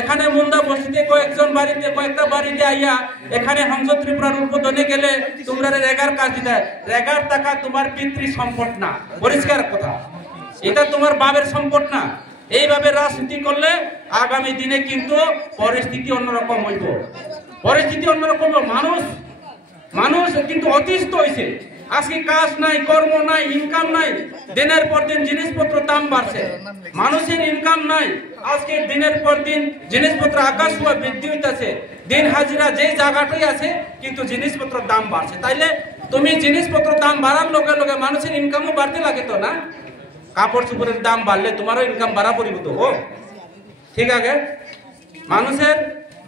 এখানে মুন্দা বস্তিতে কয়েকটা বাড়িতে আইয়া এখানে হংস ত্রিপুরার উদ্বোধনে গেলে তোমরা রেগার কাজ দিতে, রেগার টাকা তোমার পিতৃ সম্পদ না, পরিষ্কার কথা, এটা তোমার বাবের সম্পদ না। এইভাবে রাজনীতি করলে আগামী দিনে কিন্তু পরিস্থিতি অন্যরকম হইব, পরিস্থিতি অন্যরকম। মানুষ কিন্তু অতিষ্ঠ হয়েছে। আজকে কাজ নাই, কর্ম নাই, ইনকাম নাই, দিনের পর দিন জিনিসপত্র দাম বাড়ছে, মানুষের ইনকাম নাই। আজকে দিনের পর দিন জিনিসপত্র আকাশ ছোঁয়া বৃদ্ধি হইতেছে, দিন হাজিরা যে জায়গাটাই আছে, কিন্তু জিনিসপত্র দাম বাড়ছে। তাইলে তুমি জিনিসপত্র দাম বাড়ার লগে লগে মানুষের ইনকামও বাড়তে লাগে তো না? কাপড় চোপড়ের দাম বাড়লে তোমারও ইনকাম বাড়া পড়িব তো। ঠিক আছে, মানুষের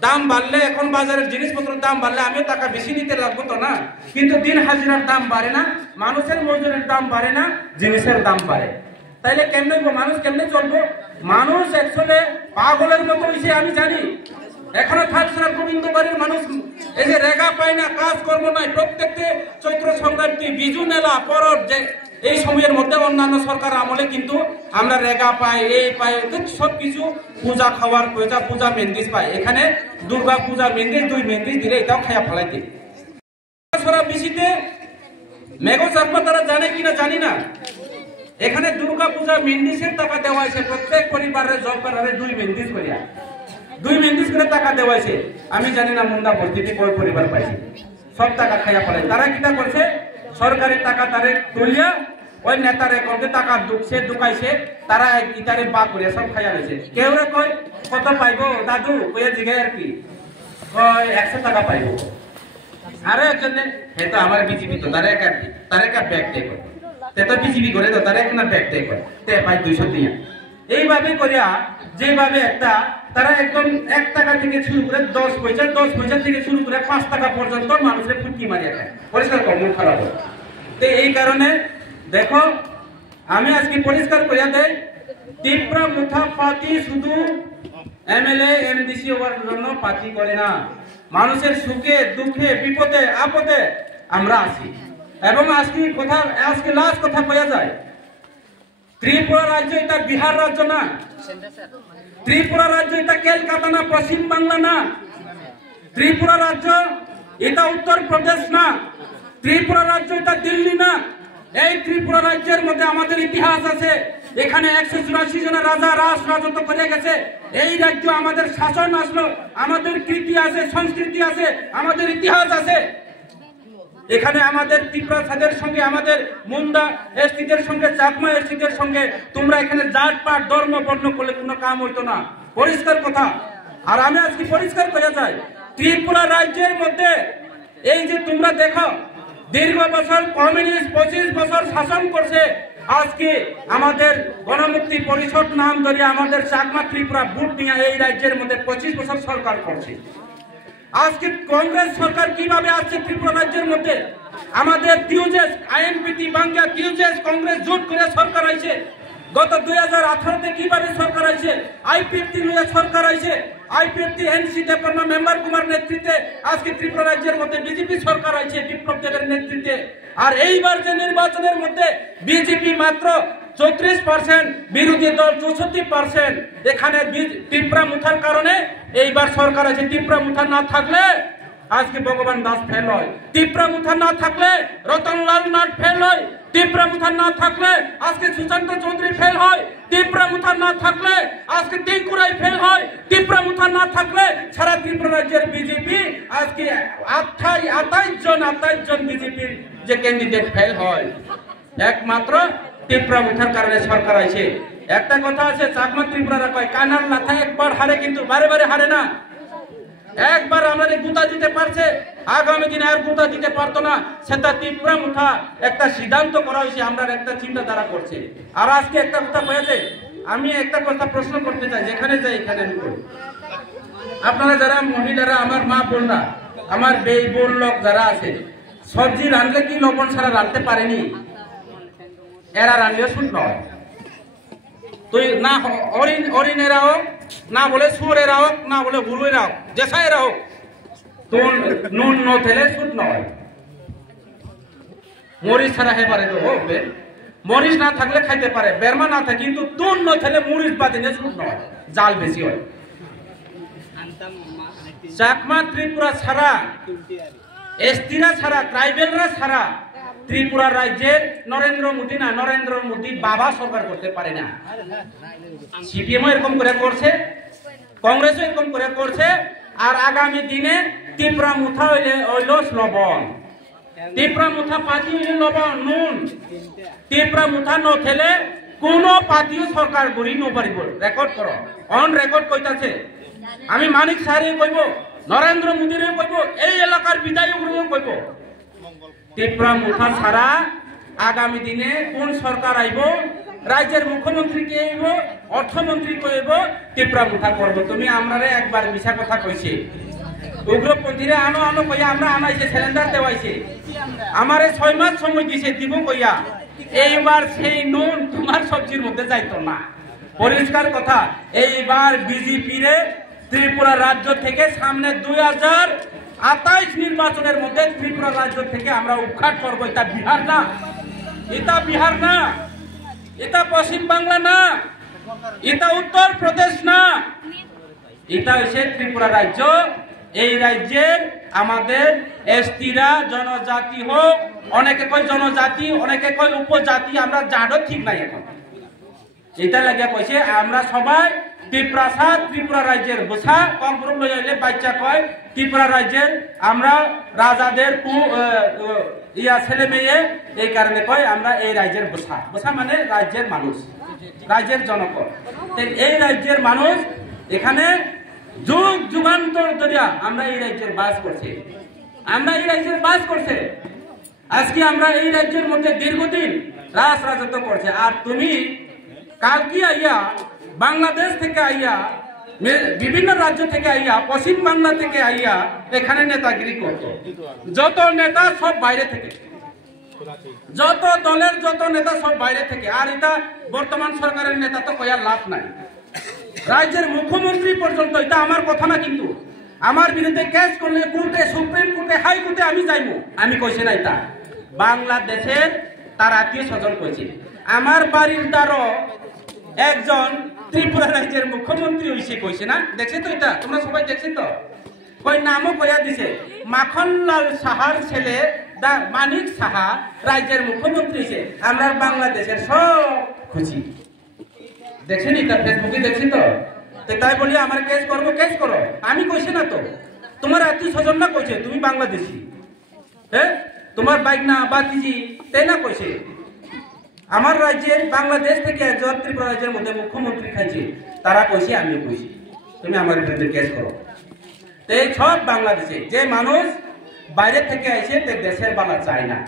দাম বাড়লে, এখন বাজারের জিনিসপত্রের দাম বাড়লে আমিও টাকা বেশি নিতে লাগবো তো না? কিন্তু দিন হাজিরার দাম বাড়ে না, মানুষের মজুরির দাম বাড়ে না, জিনিসের দাম বাড়ে। তাইলে কেমনে মানুষ কেমনে চলবো? মানুষ একচুয়ালি পাগলের মতো হয়েছে, আমি জানি। এখনো থাকছে না গোবিন্দ বাড়ির মানুষ, এই যে রেগা পায় না, কাজ কর্ম নাই। প্রত্যেককে চৈত্র সংক্রান্তি, বিজু মেলা, পরব, যে এই সময়ের মধ্যে অন্যান্য সরকার আমলে কিন্তু আমরা রেগা পাই, এই পাই, সবকিছু পূজা খাওয়ার পূজা মেন্দিস পাই। এখানে দুর্গা পূজা মেন্দিস, 2 মেন্দিস দিলে এটাও খাইয়া ফেলাইতে। বেশিতে মেঘো চাকমা তারা জানে কিনা জানি না, এখানে দুর্গা পূজা মেন্দিসের টাকা দেওয়া হয়েছে প্রত্যেক পরিবারের জব করারে 2 মেন্দিস করিয়া, 2 মেন্দিস করে টাকা দেওয়া হয়েছে। আমি জানি না মুন্ডা বস্তিতে কয় পরিবার পাইছে, সব টাকা খাইয়া ফেলাই। তারা কিটা করছে, সরকারি টাকা তারে তুলিয়া ওই নেতার অ্যাকাউন্টে টাকা ঢুকাইছে, তারা ইটারে বা করিয়া সব খাইয়া গেছে। কেউ রে কয় কত পাইবো দাদু, কইয়া জিগায় আর কি, কয় 100 টাকা পাইবো। আরে একজনে হেতো আমার বিজেপি তো তারে একা ব্যাগ দেয়, তে তো বিজেপি করে তো তারে একটা ব্যাগ দেয়, তে পাই 200 দিয়া। এইভাবে করিয়া যেভাবে একটা তারা একদম 1 টাকা থেকে শুরু করে 10 পয়সা থেকে শুরু করে 5 টাকা পর্যন্ত মানুষের ফুটকি মারিয়া খায়, পরিষ্কার কম খারাপ। তো এই কারণে দেখো, আমি আজকে পরিষ্কার করিয়া দেই, ত্রিপুরা মুথা পার্টি শুধু এমএলএ এমডিসি হওয়ার জন্য পার্টি করে না, মানুষের সুখে দুঃখে বিপদে আপদে আমরা আছি। এবং আজকে লাস্ট কথা কয়া যায়, ত্রিপুরা রাজ্য এটা বিহার রাজ্য না, ত্রিপুরা রাজ্য এটা কলকাতা না, পশ্চিম বাংলা না, ত্রিপুরা রাজ্য এটা উত্তর প্রদেশ না, ত্রিপুরা রাজ্য এটা দিল্লি না, এই ত্রিপুরা রাজ্যের মধ্যে আমাদের ইতিহাস আছে। এখানে 184 জনের রাজা রাজত্ব করে গেছে। এই রাজ্য আমাদের শাসন আসলো, আমাদের কীর্তি আছে, সংস্কৃতি আছে, আমাদের ইতিহাস আছে। এখানে আমাদের ত্রিপুরাদের সঙ্গে, আমাদের মুন্ডা এসটিদের সঙ্গে, চাকমা এসটিদের সঙ্গে তোমরা এখানে জাত পাট ধর্ম বর্ণ করলে কোনো কাম হইতো না। পরিষ্কার কথা। আর আমি আজকে পরিষ্কার করে যাই, ত্রিপুরা রাজ্যের মধ্যে এই যে তোমরা দেখো দীর্ঘ বছর কমিউনিস্ট 25 বছর শাসন করছে। আজকে আমাদের গণমুক্তি পরিষদ নাম ধরে আমাদের চাকমা ত্রিপুরা বুট নিয়ে এই রাজ্যের মধ্যে 25 বছর সরকার করছে। আজকে কংগ্রেস সরকার কিভাবে আসছে ত্রিপুরা রাজ্যের মধ্যে? আমাদের টিউজেস, আইএনপিটি বাংলা টিউজেস কংগ্রেস জোট করে সরকার আইছে। গত 2018-তে কিভাবে সরকার আইছে? আইপিএফটি নিয়ে সরকার আইছে। IPFT NC Debbarma member Kumar নেতৃত্বে আজকে ত্রিপুরা রাজ্যের মধ্যে বিজেপি সরকার আইছে বিপ্লব দেবের নেতৃত্বে। আর এইবার যে নির্বাচনের মধ্যে বিজেপি মাত্র 34%, বিরোধী দল 64%। এখানে ত্রিপুরা মুথার কারণে এইবার সরকার আছে। ত্রিপুরা মুথা না থাকলে আজকে ভগবান দাস ফেল হয়, ত্রিপুরা মুথা না থাকলে রতনলাল নাথ ফেল হয়, ত্রিপুরা মুথা না থাকলে আজকে সুশান্ত চৌধুরী ফেল হয়, ত্রিপুরা মুথা না থাকলে আজকে টিঙ্কুরাই ফেল হয়, ত্রিপুরা মুথা না থাকলে সারা ত্রিপুরা রাজ্যের বিজেপি আজকে 28 জন বিজেপির যে ক্যান্ডিডেট ফেল হয়। একমাত্র ত্রিপুরা মুথার কারণে সরকার আছে। একটা কথা আছে, চাকমা ত্রিপুরারা কয় কানার মাথায় একবার হারে কিন্তু বারে বারে হারে না। একবার আমাদের গুতা দিতে পারছে, আগামী দিনে আর গুতা দিতে পারতো না। সেটা ত্রিপুরা মুথা একটা সিদ্ধান্ত করা হয়েছে, আমরা একটা চিন্তাধারা করছে। আর আজকে একটা কথা বলেছে, আমি একটা কথা প্রশ্ন করতে চাই, যেখানে যাই এখানে আপনারা যারা মহিলারা, আমার মা বোনরা, আমার বেই বোন লোক যারা আছে, সবজি রাঁধলে কি লবণ ছাড়া রাঁধতে পারেনি? এরা রাঁধলেও শুন নয়। তুই না হরিণেরা হোক, না বলে সুরেরা হোক, না বলে হুরুরা হোক, জেসাইরা হোক, তোর নুন ন থেলে শুট নয়। মরিচ ছাড়া হে পারে তো হোক, মরিচ না থাকলে খাইতে পারে, বেরমা না থাকে, কিন্তু তুন ন থেলে মরিচ বাদিনে শুট নয়, জাল বেশি হয়। চাকমা ত্রিপুরা ছাড়া, এসটিরা ছাড়া, ট্রাইবেলরা ছাড়া ত্রিপুরা রাজ্যের নরেন্দ্র মোদী বাবা সরকার করতে পারে না। সিপিএমও এরকম করে করছে, কংগ্রেসও এরকম করে করছে। আর আগামী দিনে ত্রিপুরা মুথা হইল লবণ, ত্রিপুরা মুথা পাতি হইল লবণ নুন, ত্রিপুরা মুথা নথেলে কোন পাতিও সরকার করি নপারিব। রেকর্ড করো, অন রেকর্ড কইতাছে। আমি মানিক সাহেব কইব, নরেন্দ্র মোদীরে কইব, এই এলাকার বিধায়করেও কইব, ত্রিপুরা মুথা ছাড়া আগামী দিনে কোন সরকার আইব, রাজ্যের মুখ্যমন্ত্রী কে আইব, অর্থমন্ত্রী কে আইব, ত্রিপুরা মুথা করবো। তুমি আমরা একবার মিশা কথা কইছে, উগ্রপন্থীরা আনো কইয়া আমরা আনাইছে, সিলিন্ডার দেওয়াইছে, আমারে 6 মাস সময় দিছে দিব কইয়া। এইবার সেই নুন তোমার সবজির মধ্যে যাইতো না। পরিষ্কার কথা, এইবার বিজেপি রে ত্রিপুরা রাজ্য থেকে সামনে 2028 নির্বাচনের মধ্যে ত্রিপুরা রাজ্য থেকে আমরা উৎখাত করবো। এটা বিহার না, এটা পশ্চিম বাংলা না, এটা উত্তর প্রদেশ না, এটা হচ্ছে ত্রিপুরা রাজ্য। এই রাজ্যের আমাদের এসটিরা জনজাতি হোক, অনেকে কয় জনজাতি, অনেকে কয় উপজাতি, আমরা জাতও ঠিক নাই এখন। এটা লাগিয়া কইছে আমরা সবাই ত্রিপুরা রাজ্যের বসা কম্প্রম লইলে বাচ্চা কয় ত্রিপুরা রাজ্যের আমরা রাজাদের ছেলে মেয়ে, এই কারণে কয় আমরা এই রাজ্যের বসা মানে রাজ্যের মানুষ, রাজ্যের জনগণ। এই রাজ্যের মানুষ এখানে যুগ যুগান্তর ধরে আমরা এই রাজ্যের বাস করছি, আজকে আমরা এই রাজ্যের মধ্যে দীর্ঘদিন রাজত্ব করছে। আর তুমি কালকে আইয়া বাংলাদেশ থেকে আইয়া, বিভিন্ন রাজ্য থেকে আইয়া, পশ্চিম বাংলা থেকে আইয়া এখানে নেতাগিরি করত। যত নেতা সব বাইরে থেকে, যত দলের যত নেতা সব বাইরে থেকে। আর এটা বর্তমান সরকারের নেতা তো কয়ার লাভ নাই। রাজ্যের মুখ্যমন্ত্রী পর্যন্ত, এটা আমার কথা না কিন্তু, আমার বিরুদ্ধে কেস করলে কোর্টে, সুপ্রিম কোর্টে, হাইকোর্টে আমি যাইব, আমি কইছি না। এটা বাংলাদেশের তার আত্মীয় স্বজন কইছে। আমার বাড়ির দ্বারও একজন ত্রিপুরা রাজ্যের মুখ্যমন্ত্রী হইছে কইছে না, দেখছি তো, এটা তোমরা সবাই দেখছি তো। কই নামও কইয়া দিছে, মাখনলাল সাহার ছেলে মানিক সাহা রাজ্যের মুখ্যমন্ত্রী হয়েছে, আমরা বাংলাদেশের সব খুশি। দেখছেন এটা ফেসবুকে দেখছি তো, তাই বলি আমার কেস করবো, কেস করো। আমি কইছি না তো, তোমার আত্মীয় স্বজন না কইছে তুমি বাংলাদেশি, হ্যাঁ তোমার বাইক না বাতিজি তাই না কইছে। আমার রাজ্যের বাংলাদেশ থেকে একজন ত্রিপুরা রাজ্যের মধ্যে মুখ্যমন্ত্রী খাইছে, তারা কইছে আমিও কইছি, তুমি আমার বিরুদ্ধে কেস করো। এই সব বাংলাদেশে যে মানুষ বাইরে থেকে আইছে তে দেশের বালা চায় না।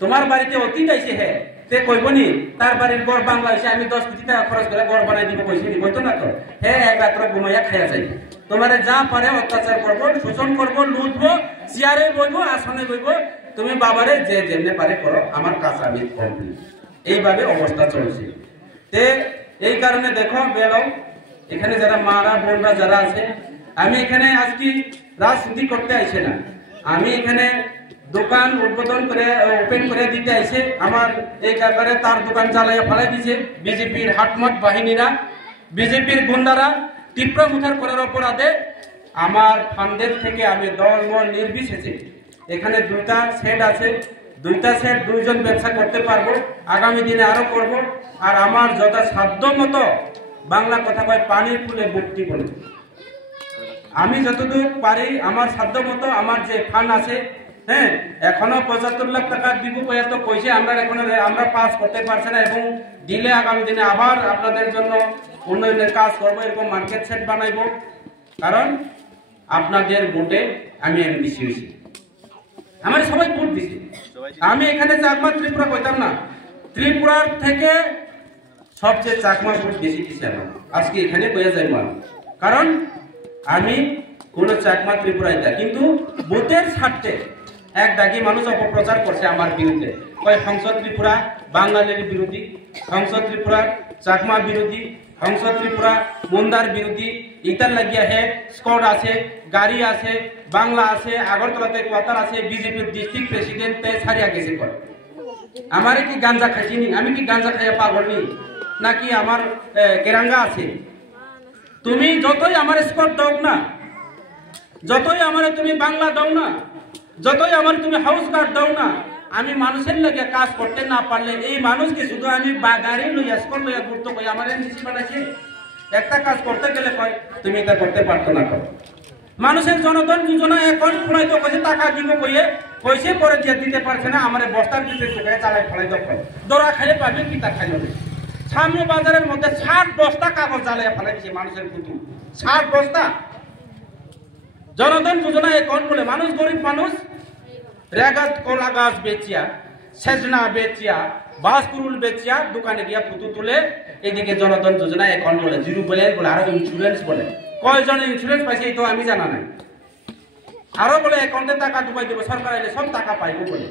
তোমার বাড়িতে অতীত আইছে হে তে কইবনি তার বাড়ির গড় বাংলাদেশে আমি 10 কোটি টাকা খরচ করে গড় বানাই দিব, কইছি নি? কইতো না তো। হে এক রাত্র ঘুমাইয়া খাইয়া যাই, তোমারে যা পারে অত্যাচার করবো, শোষণ করবো, লুটবো, চেয়ারে বইবো, আসনে বইবো, তুমি বাবারে যে যেমনে পারে করো, আমার কাজ আমি কমপ্লিট। এইভাবে অবস্থা চলছে। তে এই কারণে দেখো বেলো এখানে যারা মারা বোনরা যারা আছে, আমি এখানে আজকে রাজনীতি করতে আইছে না, আমি এখানে দোকান উদ্বোধন করে ওপেন করে দিতে আইছে। আমার এই ব্যাপারে তার দোকান জ্বালাইয়া ফেলাই দিছে বিজেপির হাটমট বাহিনীরা, বিজেপির গুন্ডারা তীব্র মুঠার করার অপরাধে। আমার ফান্ডের থেকে আমি দলমল নির্বিশেষে এখানে 2টা সেট আছে, 2টা সেট 2 জন ব্যবসা করতে পারবো, আগামী দিনে আরো করব। আর আমার যথা সাধ্য মতো, বাংলা কথা কয় পানির ফুলে বুটটি বলে, আমি যতদূর পারি আমার সাধ্য মতো আমার যে ফান্ড আছে, হ্যাঁ এখনো 75 লাখ টাকা দিব তো কইছে, আমরা পাস করতে পারছি না, এবং দিলে আগামী দিনে আবার আপনাদের জন্য উন্নয়নের কাজ করবো, এরকম মার্কেট সেট বানাইবো। কারণ আপনাদের ভোটে আমি এমপিসি হয়েছি, আমার সবাই ভোট দিছে। আমি এখানে চাকমা ত্রিপুরা কইতাম না, ত্রিপুরার থেকে সবচেয়ে চাকমা ভোট বেশি দিছে আমার, আজকে এখানে কইয়া যাই মান। কারণ আমি কোন চাকমা ত্রিপুরায় যা, কিন্তু ভোটের স্বার্থে এক দাগি মানুষ অপপ্রচার করছে আমার বিরুদ্ধে, কয় সংসদ ত্রিপুরা বাঙালির বিরোধী, সংসদ ত্রিপুরা চাকমা বিরোধী, সংসদ ত্রিপুরা মুন্দার বিরোধী। ইতার লাগিয়া হে স্কোয়াড আছে, গাড়ি আছে, বাংলা আছে, আগরতলাতে কোয়ার্টার আছে, বিজেপির ডিস্ট্রিক্ট প্রেসিডেন্ট ছাড়িয়া গেছে করে। আমারে কি গাঞ্জা খাইছিনি? আমি কি গাঞ্জা খাইয়া পাগল নি নাকি আমার কেরাঙ্গা আছে? তুমি যতই আমার স্কোয়াড দাও না, যতই আমার তুমি বাংলা দাও না, যতই আমার তুমি হাউস কার্ড দাও না, আমি মানুষের লাগে কাজ করতে না পারলে এই মানুষকে শুধু আমি গাড়ি লইয়া স্কোয়াড লইয়া ঘুরতে কই আমার এমসি বানাইছে। একটা কাজ করতে গেলে কয় তুমি এটা করতে পারতো না। মানুষের জনধন যোজনা অ্যাকাউন্ট খুলাই তো কইছে টাকা দিব কইয়ে, কইছে পরে দিয়ে দিতে পারছে না, আমারে বস্তার ভিতরে ঢুকায় চালাই ফলাই দাও, দরা খাইলে পাবে কি তা খাইল না। সামনে বাজারের মধ্যে 60 বস্তা কাগজ জ্বালাইয়া ফেলাই দিছে মানুষের পুতুল, 60 বস্তা। জনধন যোজনা অ্যাকাউন্ট বলে মানুষ, গরিব মানুষ রেগাত কলা গাছ বেচিয়া, সেজনা বেচিয়া, বাসকুরুল বেচিয়া দোকানে গিয়া পুতু তুলে, এদিকে জনধন যোজনা অ্যাকাউন্ট বলে, জিরো ব্যালেন্স বলে, আরো ইন্স্যুরেন্স বলে। কয়জন ইন্স্যুরেন্স পাইছে এই তো আমি জানা নাই। আরো বলে অ্যাকাউন্টে টাকা ঢুকাই দেবো, সরকার এলে সব টাকা পাইবো বলে।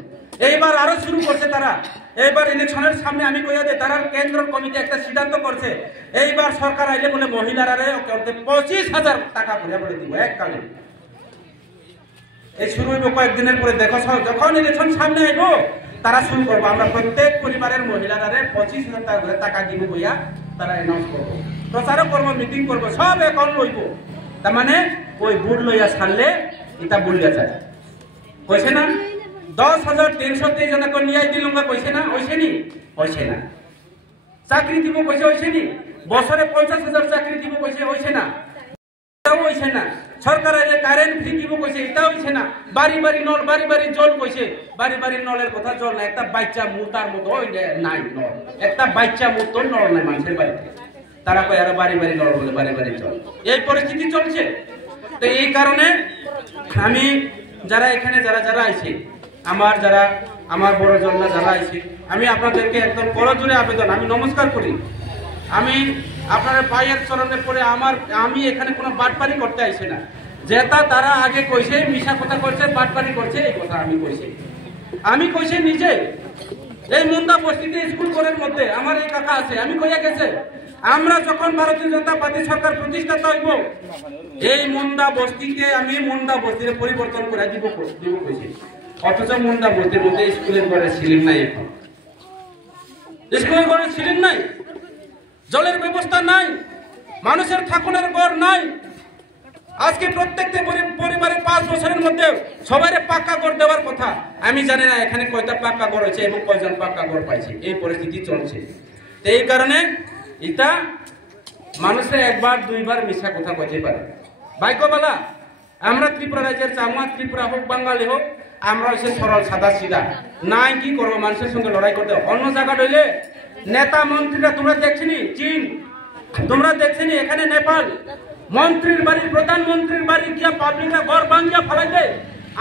এইবার আরো শুরু করছে তারা। এইবার ইলেকশনের সামনে আমি কইয়া দিই, তারা কেন্দ্র কমিটি একটা সিদ্ধান্ত করছে, এইবার সরকার আইলে বলে মহিলারা অ্যাকাউন্টে 25,000 টাকা করে বলে দিব এককালে। এই শুরু হইব কয়েকদিনের পরে, দেখো যখন ইলেকশন সামনে আইব তারা শুরু করবো, আমরা প্রত্যেক পরিবারের মহিলারা 25,000 টাকা করে টাকা দিব বইয়া তারা অ্যানাউন্স করবো, প্রচারও করবো, মিটিং করবো, সব অ্যাকাউন্ট লইব। তার মানে ওই বুট লইয়া ছাড়লে এটা বলিয়া যায়, কইছে না 10,323 জনকে নিয়ে দিলুম কইছে না, হইছে নি? হইছে না। চাকরি দিব কইছে, হইছে নি? বছরে 50,000 চাকরি দিব কইছে, হইছে না? এটাও হইছে না। সরকার আইলে কারেন্ট ফ্রি দিব কইছে, এটাও হইছে না। বাড়ি বাড়ি নল, বাড়ি বাড়ি জল কইছে, বাড়ি বাড়ি নলের কথা জল না, একটা বাচ্চা মুতার মতো নাই নল, একটা বাচ্চা মুতো নল নাই মানুষের বাড়িতে। তারা কয় আরো বাড়ি বাড়ি নল বলে, বাড়ি বাড়ি জল। এই পরিস্থিতি চলছে। তো এই কারণে আমি যারা এখানে যারা আইছে, আমার বড় জনরা যারা আইছে, আমি আপনাদেরকে একদম করজোরে আবেদন, আমি নমস্কার করি। আমি আপনার পায়ের চরণে পড়ে আমি এখানে কোনো বাটপারি করতে আইছি না। যেটা তারা আগে কইছে মিশা কথা করছে, বাটপারি করছে, এই কথা আমি কইছে নিজে। এই মুন্ডা বস্তিতে স্কুল ঘরের মধ্যে আমার এই কাকা আছে, আমি কইয়া গেছে আমরা যখন ভারতীয় জনতা পার্টি সরকার প্রতিষ্ঠাতা হইব, এই মুন্ডা বস্তিতে আমি মুন্ডা বস্তিতে পরিবর্তন করে দিব কইছি। অথচ মুন্ডা বস্তির মধ্যে স্কুলের ঘরে সিলিং নাই, এখন স্কুলের ঘরে সিলিং নাই, জলের ব্যবস্থা নাই, মানুষের থাকুনের ঘর নাই। আজকে প্রত্যেকটা পরিবারের 5 বছরের মধ্যে সবাই পাক্কা ঘর দেওয়ার কথা। আমি জানি না এখানে কয়টা পাক্কা ঘর হয়েছে এবং কয়জন পাক্কা ঘর পাইছে। এই পরিস্থিতি চলছে। এই কারণে এটা মানুষের একবার দুইবার মিথ্যা কথা বলতে পারে। ভাগ্যবালা আমরা ত্রিপুরা রাজ্যের চামা, ত্রিপুরা হোক বাঙালি হোক, আমরা হচ্ছে সরল সাদা সিধা। নাই কি করবো, মানুষের সঙ্গে লড়াই করতে। অন্য জায়গা রইলে নেতা মন্ত্রীরা তোমরা দেখছিনি, চীন তোমরা দেখছিনি, এখানে নেপাল মন্ত্রীর বাড়ি, প্রধানমন্ত্রীর বাড়ি গিয়া পাবলিকরা ঘর ভাঙ্গিয়া ফেলাই দেয়।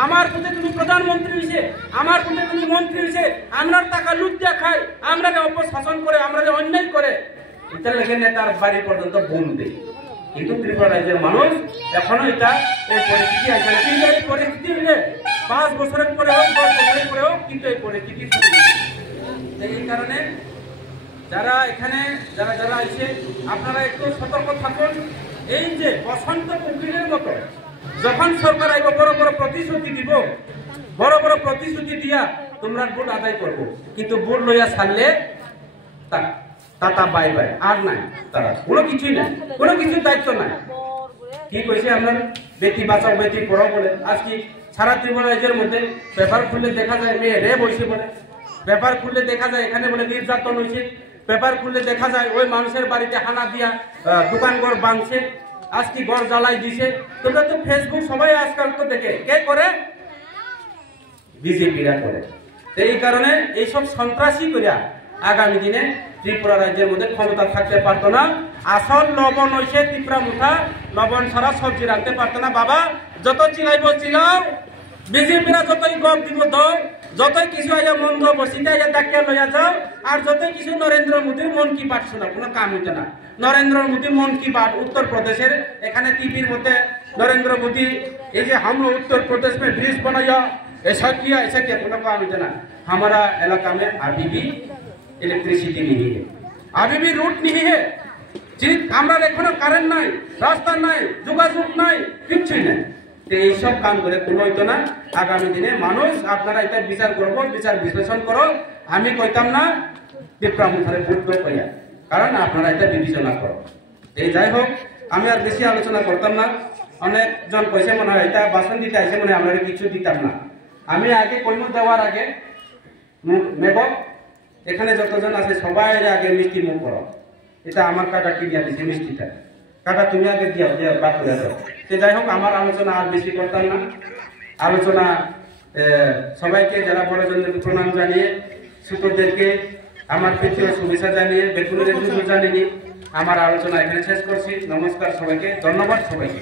আমার কোথায় তুমি প্রধানমন্ত্রী হয়েছে, আমার কোথায় তুমি মন্ত্রী হয়েছে, আমরা টাকা লুট দিয়া খাই, আমরা অপশাসন করে, আমরা অন্যায় করে, এটা লেগে নেতার বাড়ি পর্যন্ত বোম দেয়। কিন্তু ত্রিপুরা রাজ্যের মানুষ এখনো এটা এই পরিস্থিতি আছে। কিন্তু এই পরিস্থিতি 5 বছরের পরে হোক, 10 বছরের পরে হোক, কিন্তু এই পরিস্থিতি এই কারণে যারা এখানে যারা যারা আছে আপনারা একটু সতর্ক থাকুন। এই যে বসন্ত কুকিলের মতো যখন সরকার আইব বড় বড় প্রতিশ্রুতি দিব, বড় বড় প্রতিশ্রুতি দিয়া তোমরা ভোট আদায় করবো, কিন্তু ভোট লইয়া ছাড়লে তাতা বাই বাই আর নাই, তারা কোনো কিছুই নাই, কোনো কিছুর দায়িত্ব নাই। কি কইছে আপনার বেটি বাঁচাও বেটি পড়াও বলে, আজকে সারা ত্রিপুরা রাজ্যের মধ্যে পেপার খুললে দেখা যায় মেয়ে রেপ হয়েছে বলে, পেপার খুললে দেখা যায় এখানে বলে নির্যাতন হয়েছে, পেপার খুললে দেখা যায় ওই মানুষের বাড়িতে হানা দিয়া দোকান ঘর ভাঙছে, আজকে ঘর জ্বালাই দিছে। তোমরা তো ফেসবুক সবাই আজকাল তো দেখে, কে করে? বিজেপিরা করে। এই কারণে এইসব সন্ত্রাসী করিয়া আগামী দিনে ত্রিপুরা রাজ্যের মধ্যে ক্ষমতা থাকতে পারতো না। আসল লবণ হইছে ত্রিপুরা মুঠা, লবণ ছাড়া সবজি রাখতে পারতো না। বাবা যত চিলাইব চিলাও, বিজেপিরা যতই গপ দিব দাও, যতই কিছু আইয়া মন্দ বসিতে আইয়া ডাকিয়া লইয়া যাও, আর যতই কিছু নরেন্দ্র মোদীর মন কি বাত শোনা, কোনো কাম হইতো না। নরেন্দ্র মোদী মন কি বাত উত্তরপ্রদেশের এখানে টিভির মধ্যে নরেন্দ্র মোদী এই যে हम लोग उत्तर प्रदेश में ब्रिज बनाया, ऐसा किया কোনো কাম হইতো না। हमारा इलाका में अभी भी इलेक्ट्रिसिटी नहीं है, अभी भी रूट नहीं है, আমরা এখনো কারেন্ট নাই, রাস্তা নাই, যোগাযোগ নাই, কিচ্ছুই নাই। এইসব কাম করে কোনো হইতো না। আগামী দিনে মানুষ আপনারা এটা বিচার করবো, বিচার বিশ্লেষণ করো। আমি কইতাম না ত্রিপুরা মুঠারে ভোট কইয়া, কারণ আপনারা এটা বিবেচনা করো। এই যাই হোক, আমি আর বেশি আলোচনা করতাম না। অনেকজন কইছে মনে হয় এটা বাসন দিতে আসে, মনে আমরা কিছু দিতাম না। আমি আগে কইমু দেওয়ার আগে নেব, এখানে যতজন আছে সবাই আগে মিষ্টি মুখ করো। এটা আমার কাকা কিনিয়া দিছে মিষ্টিটা, কাকা তুমি আগে দিও, যে বাদ করে দাও। যাই হোক, আমার আলোচনা আর বেশি করতাম না। আলোচনা সবাইকে যারা বড়জনদের প্রণাম জানিয়ে, ছোটদেরকে আমার প্রীতীয় শুভেচ্ছা জানিয়ে, বেকুলের জানিয়ে আমার আলোচনা এখানে শেষ করছি। নমস্কার সবাইকে, ধন্যবাদ সবাইকে।